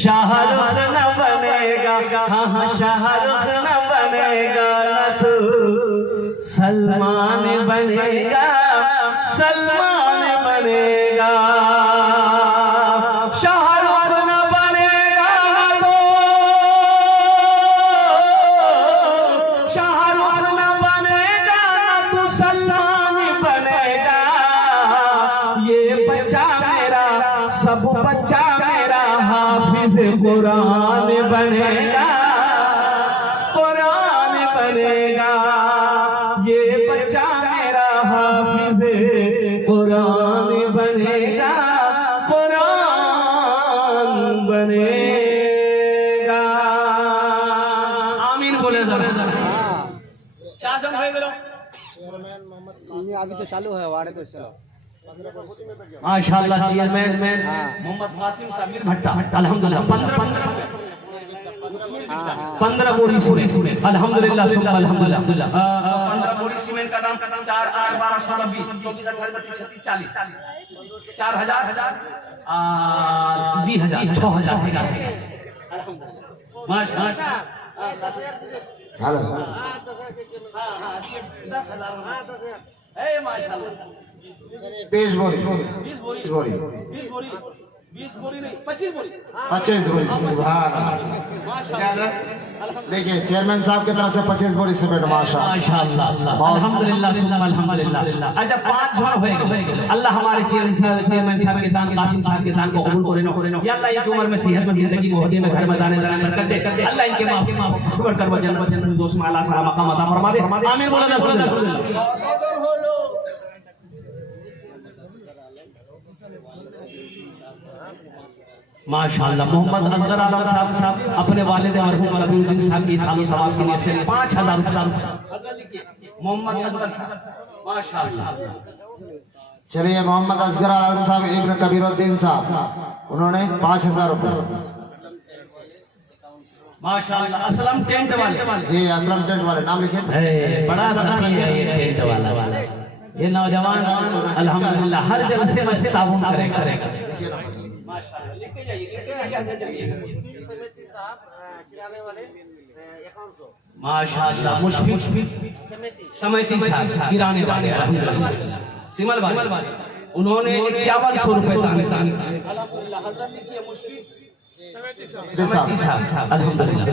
शाहरुख न बनेगा, हाँ शाहरुख न बनेगा, न तू सलमान बनेगा, सलमान बनेगा। सब बच्चा मेरा हाफिज कुरान बनेगा, कुरान बनेगा। ये बच्चा मेरा हाफिज कुरान बनेगा, कुरान बनेगा। आमीन बोले जरा। 4 जन हो गए। अभी तो चालू है, वाड़े तो चलो। माशाअल्लाह चेयरमैन मोहम्मद कासिम साबिर भट्टा अल्हम्दुलिल्लाह 15 बोरी सीमेंट अल्हम्दुलिल्लाह सुम्मा अल्हम्दुलिल्लाह 15 बोरी सीमेंट का दाम 4 8 12 16 20 24 28 36 40 4000 20,000 6,000 अल्हम्दुलिल्लाह माशाअल्लाह। हेलो 10,000 ए माशाअल्लाह। 20 बोरी 20 बोरी 20 बोरी नहीं 25 बोरी 25 बोरी सुभान अल्लाह। माशाल्लाह देखिए चेयरमैन साहब की तरफ से 25 बोरी सीमेंट माशाल्लाह। माशाल्लाह अल्हम्दुलिल्लाह सुब्हान अल्हम्दुलिल्लाह। अच्छा 5 झोड़ हो गए। अल्लाह हमारे चेयरमैन साहब के दान कासिम साहब के दान को कबूल करे ना। या अल्लाह इनकी उम्र में सेहत में जिंदगी में होते में घर में दाने दाने बरकत दे। अल्लाह इनके माफ कर वजन फिरदौस में आला सलाम मकाम अता फरमा दे। आमीन बोला जा। माशाअल्लाह मोहम्मद असगर आलम साहब अपने वालिद मरहूम कबीरुद्दीन साहब की सालो सवाब के लिए से 5000 रुपए मोहम्मद असगर साहब माशाअल्लाह। चलिए मोहम्मद असगर आलम साहब इब्न कबीरुद्दीन साहब उन्होंने 5000 रुपए। माशाअल्लाह असलम टेंट वाले जी असलम टेंट वाले नाम लिखिए। बड़ा साथी है ये टेंट वाला। ये नौजवान अल्हम्दुलिल्लाह हर जलसे में से ताबून करेगा। माशाअल्लाह लेके जाइए माशाअल्लाह मुशफिक समिति साहब किराने वाले अल्हम्दुलिल्लाह सिमल वाले उन्होंने 5100 रुपए दान अल्हम्दुलिल्लाह। हजरत लिखिए मुशफिक समिति साहब अल्हम्दुलिल्लाह।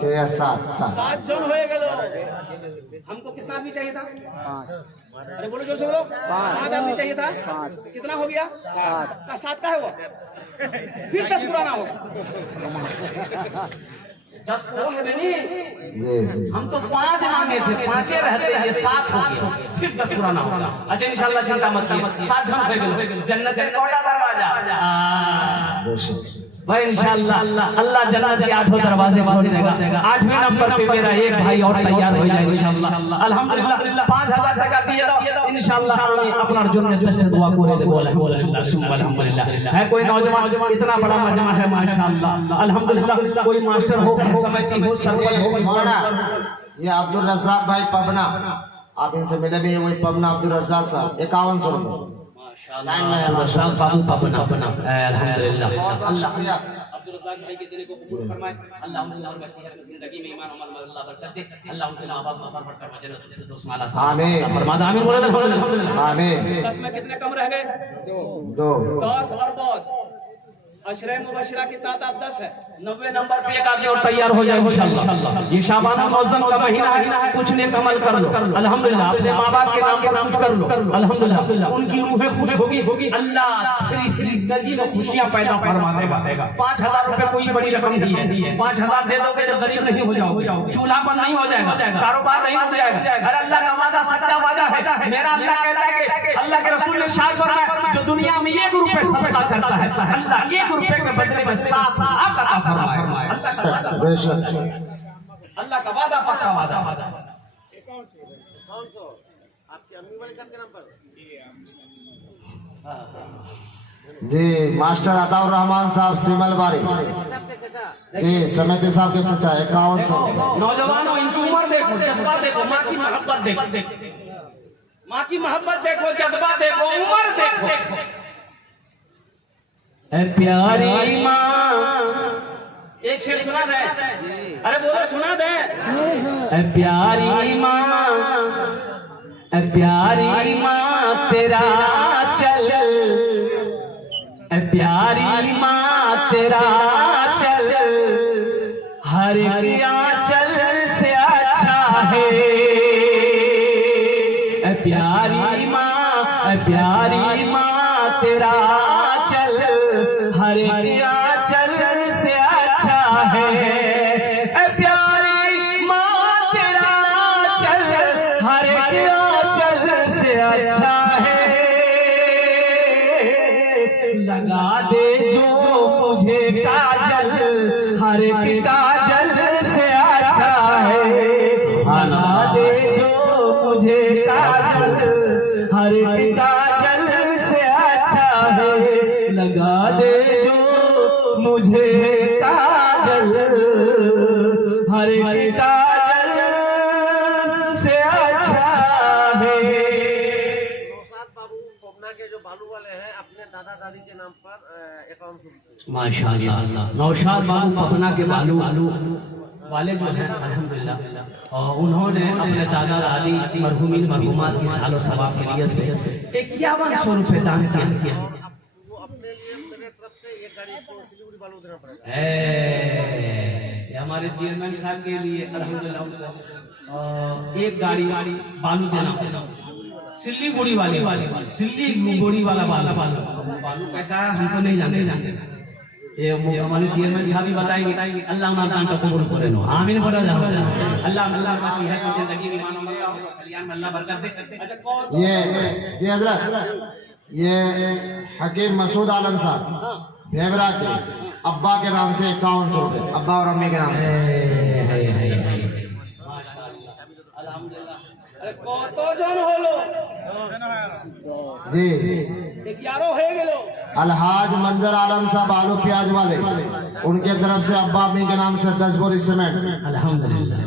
छह सात जन हो गए। हमको कितना आदमी चाहिए था? 5। अरे बोलो जोर से बोलो। 5 आदमी चाहिए था। कितना हो गया? 7 का है वो। फिर 10 पुराना हो 10 पूरा है नहीं। जी हम तो 5 मांगे थे 5 रहते ये 7 हो गया फिर 10 पुराना होगा। अच्छा इंशाल्लाह चिंता मत कीजिए 7 जन हो गए। जन्नत का कौड़ा दरवाजा भाई इंशाल्लाह अल्लाह जन्नत के 8 दरवाजे खोल देगा। 8वें नंबर पे मेरा एक भाई और तैयार हो जाए इंशाल्लाह। अल्हम्दुलिल्लाह 5000 टका दिए तो इंशाल्लाह हम अपना जुर्म जस्ट दुआ करे दे बोल अल्हम्दुलिल्लाह सुब्हान अल्हम्दुलिल्लाह। है कोई नौजवान इतना बड़ा मजमा है माशाल्लाह अल्हम्दुलिल्लाह। कोई मास्टर हो समझी हो सरपंच हो मौलाना ये अब्दुल रज़ाक भाई पबना आप इनसे मिले भी वही पबना अब्दुल रज़ाक साहब 5100 रुपए लाइन में है माशाल्लाह। अल्हम्दुलिल्लाह बहुत शुक्रिया। अब्दुल रज़ाक भाई के दिल को कबूल फरमाए। अल्लाह उनकी सेहत में जिंदगी में ईमान अमल में अल्लाह बरकत दे। अल्लाह उनके मां-बाप को बढ़कर वजन फिरदौस में आला आमीन फरमा दे। आमीन बोलो अल्हम्दुलिल्लाह। आमीन। 10 में कितने कम रह गए? 2 10 और 10 अशरे मुबशरा की तादाद 10 है। 90 नंबर पे एक आदमी और तैयार हो जाए इंशाल्लाह। ये शाबान मौसम का महीना है कुछ ने कमल कर लो अल्हम्दुलिल्लाह। अपने माँ बाप के नाम पर कुछ कर लो अल्हम्दुलिल्लाह। उनकी रूहें खुश होगी अल्लाह तेरी जिंदगी में खुशियां पैदा फरमा देगा। 5000 रुपए कोई बड़ी रकम नहीं है। 5000 दे दोगे तो गरीब नहीं हो जाओगे चूल्हा पर नहीं हो जाएगा कारोबार नहीं हो जाएगा। अरे अल्लाह का वादा सच्चा वादा है। मेरा अल्लाह कहता है कि अल्लाह के रसूल ने इरशाद फरमाया जो दुनिया में 1 रुपए सदका करता है अल्लाह 1 रुपए के बदले में 7 लाख अता फरमाएगा। अल्लाह का वादा अल्लाह का वादा पक्का वादा। आपके अम्मी वाले साहब के नाम पर जी मास्टर अताउर रहमान साहब सिमल बारी जी समिति साहब के चचा 5100। नौजवानों इनकी उम्र देखो जज्बा देखो माँ की मोहब्बत देखो माँ की मोहब्बत देखो जज्बा देखो उम्र देखो। ए प्यारी माँ एक शेर सुना दे। अरे बोलो सुना दे। ए प्यारी माँ ए प्यारी माँ तेरा चल ए प्यारी माँ तेरा चल हर एक आंचल से अच्छा है। ए प्यारी माँ तेरा चल हर एक आंचल से अच्छा है। ए प्यारी माँ तेरा चल हर एक आंचल से अच्छा है। लगा दे जो मुझे काजल हर एक काजल से अच्छा है। लगा दे जो मुझे काजल हर एक काजल से अच्छा है। लगा दे जो मुझे काजल हर एक काजल से अच्छा है। नौशाद बाबू पबना के जो बालू वाले हैं अपने दादा दादी के नाम पर 5100 रुपए माशाअल्लाह। नौशाद बाबू पबना के बालू वाले जो हैं अल्हम्दुलिल्लाह और उन्होंने अपने दादा दादी मरहुमीन मरहुमात की सालों सवाब के लिए से 5100 रुपए दान किया। वो अपने लिए मेरे तरफ से एक गाड़ी को सिलीगुड़ी बालू देना पड़ेगा। ये हमारे चेयरमैन साहब के लिए अल्हम्दुलिल्लाह एक गाड़ी बालू देना सिल्लीगुड़ी सिल्लीगुड़ी वाला बालू कैसा है हमको नहीं जाने ये हमारे चेयरमैन साहब भी बताएंगे। अल्लाह उनका दान को कबूल करे नो आमीन बोला जाओ। अल्लाह का सेहत जिंदगी में मानो मक्का कल्याण में अल्लाह बरकत दे। अच्छा कौन ये जी हजरत ये हकीम मसूद आलम साहब भेबरा के अब्बा के नाम से 5100 रुपए अब्बा और अम्मी के नाम से। अरे কতজন হলো जी 11 হয়ে গেল। अलहाज मंजर आलम साहब आलू प्याज वाले उनके तरफ से अब्बा अम्मी के नाम से 10 बोरी सीमेंट अल्हम्दुलिल्लाह।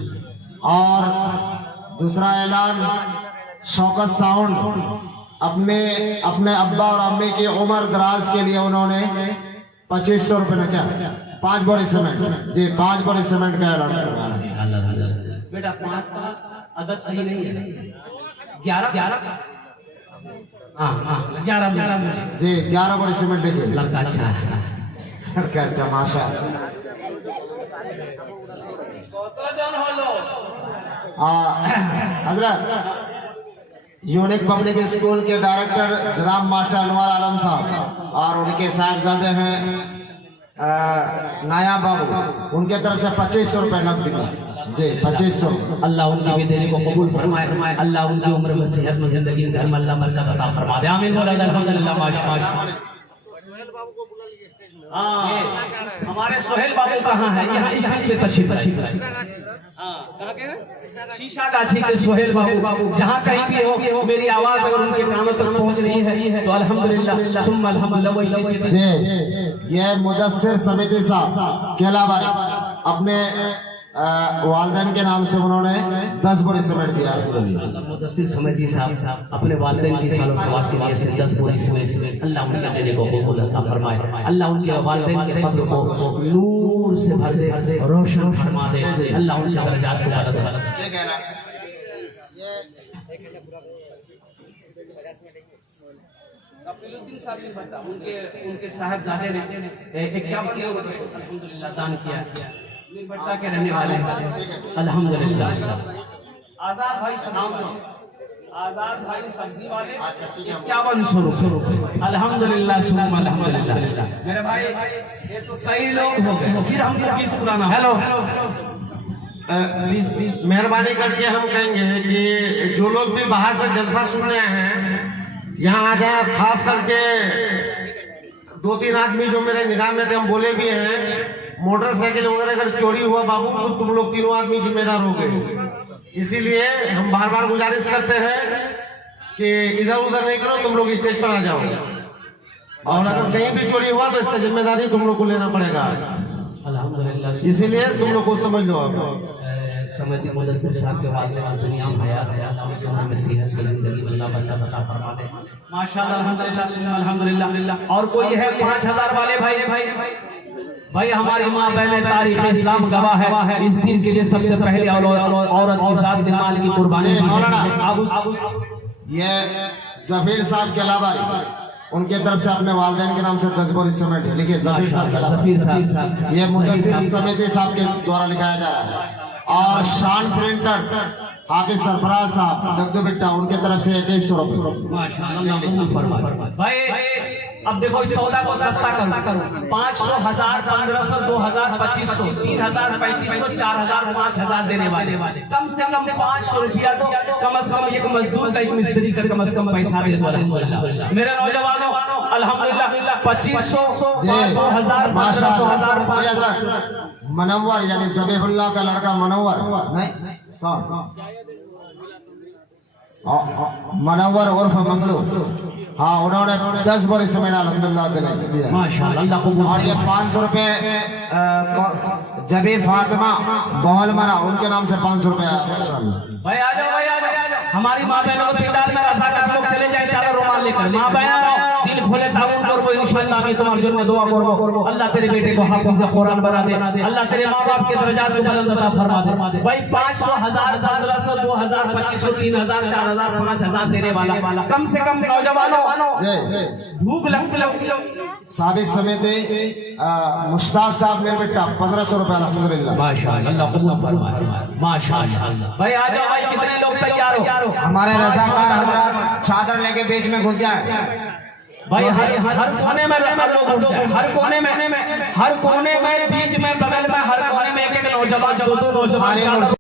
और दूसरा ऐलान शौकत साउंड अपने अब्बा और अम्मी की उम्र दराज के लिए उन्होंने 2500 रुपए में क्या 5 बोरी सीमेंट जी 5 बोरी सीमेंट का ऐलान करवाया। बेटा 5 का अदद सही नहीं है 11 हाँ 11 जी 11 बोरी सीमेंट देखिए लड़का अच्छा लड़का अच्छा माशाअल्लाह। কতজন হলো हजरत यूनिक पब्लिक स्कूल के डायरेक्टर जनाब मास्टर अनवर आलम साहब और उनके साहिबजादे हैं नाया बाबू उनके तरफ से 2500 रुपए नकद जी 2500। अल्लाह उनकी भी देने को कबूल फरमाए। अल्लाह उनकी उम्र में सेहत में जिंदगी में घर में अल्लाह बरकत अता फरमा दे। आमीन बोला अल्हम्दुलिल्लाह माशाअल्लाह। सोहेल बाबू को बुला लीजिए स्टेज में। हाँ हमारे सोहेल बाबू कहाँ है? यहाँ स्टेज पे तशरीफ कहाँ के हैं? शीशा गाछी के सोहेल बाबू जहाँ कहीं भी हो मेरी आवाज अगर उनके कानों तक पहुँच रही है तो अल्हम्दुलिल्लाह सुम्मा अल्हम्दुलिल्लाह। जी ये मुदस्सिर समिति साहब केलाबारी अपने वालदैन के नाम से उन्होंने 10 बोरी सीमेंट दिया। मुदस्सिर समिति साहब अपने वालिदैन की सालों सवाब के लिए से 10 बोरी सीमेंट अल्लाह उनके देने को कबूल अता फरमाए। अल्लाह उनके वालिदैन के कब्र को नूर से भर दे रोशन फरमा दे। अल्लाह उनके दर्जात को बुलंद करे। कफीलुद्दीन साहब ने बता उनके साहबजादे ने 51 अल्हम्दुलिल्लाह दान किया। निर्भरता के रहने वाले अल्हम्दुलिल्लाह। आजाद भाई सब्जी वाले 5100 रुपए अल्हम्दुलिल्लाह सुम्मा अल्हम्दुलिल्लाह। मेरे भाई ये तो कई लोग हो गए फिर हमको 20 पुराना हेलो प्लीज मेहरबानी करके हम कहेंगे कि जो लोग भी बाहर से जलसा सुनने आए हैं यहाँ आ जाए। खास करके 2-3 आदमी जो मेरे निगाह में थे हम बोले भी हैं मोटरसाइकिल वगैरह अगर चोरी हुआ बाबू तो तुम लोग तीनों आदमी जिम्मेदार हो गए। इसीलिए हम बार बार गुजारिश करते हैं कि इधर उधर नहीं करो तुम लोग स्टेज पर आ जाओ और अगर कहीं भी चोरी हुआ तो इसका जिम्मेदारी तुम लोग को लेना पड़ेगा। अल्हम्दुलिल्लाह। इसीलिए तुम लोग को समझ लो आप समझ मुदस्सिर साहब के वालिद और दुनिया में हयात से अल्लाह उनकी उम्र में सेहत की जिंदगी में अल्लाह बरकत अता फरमा दे। माशाअल्लाह अल्हम्दुलिल्लाह सुन्ना अल्हम्दुलिल्लाह। और कोई है 5000 वाले भाई हमारी माँ बहन तारीख इस्लाम गवाह है इस दिन के लिए सबसे पहले औरत की जात के माल की कुर्बानी। ये जफीर साहब के अलावा उनके तरफ से अपने वालिदैन के नाम से 10 बोरी सीमेंट लिखिए जफीर साहब ये मुदस्सिर समिति साहब के द्वारा लिखाया जा रहा है। और शान प्रिंटर्स हाफिज सरफराज साहब दगदू बिट्टा उनके तरफ से 2100 रुपए। भाई अब देखो इस सौदा को सस्ता करो 500 1000 1500 2000 2500 3000 3500 4000 5000 देने वाले कम से कम 500 रुपया तो कम से कम एक मजदूर का एक मिस्त्री का कम से कम पैसा दे दो। अल्हम्दुलिल्लाह मेरे नौजवानों अल्हम्दुलिल्लाह 2500 2000 1500 मनव्वर यानी ज़बीहुल्लाह का लड़का मनव्वर नहीं कौन मनव्वर उर्फ मंगलू हाँ उन्होंने 10 बोरी सीमेंट अल्हम्दुलिल्लाह दिया माशाअल्लाह। और ये 500 रुपए जबी फातिमा बहल मरा उनके नाम से 500 रुपए भाई आ जाओ हमारी माँ बहनों को पंडाल में रसाकार लोग चले जाए चादर रुमाल लेकर माँ बहन दिल खोले ताबून करबो इंशाअल्लाह। আমি তোমার জন্য দোয়া করব আল্লাহ तेरे बेटे को हाफिज कुरान बना दे, अल्लाह तेरे माँ बाप के दर्जात को बुलंद अता फरमा दे। भाई 500 1000 1500 2000 2500 3000 4000 5000 देने वाला कम से कम नौजवानों भूख लगती साबिक समेत मुश्ताक साहब मेरे बेटा 1500 रुपए अल्हम्दुलिल्लाह। माशाअल्लाह, अल्लाह कबूल फरमाए माशाअल्लाह। भाई आ जाओ भाई, कितने लोग तैयार हो? हमारे रज़ाकार हजरात चादर लेके बीच में घुस जाए। भाई हर कोने में लोग हैं, हर कोने में बीच में बगल में हर कोने में एक एक नौजवान, दो नौजवान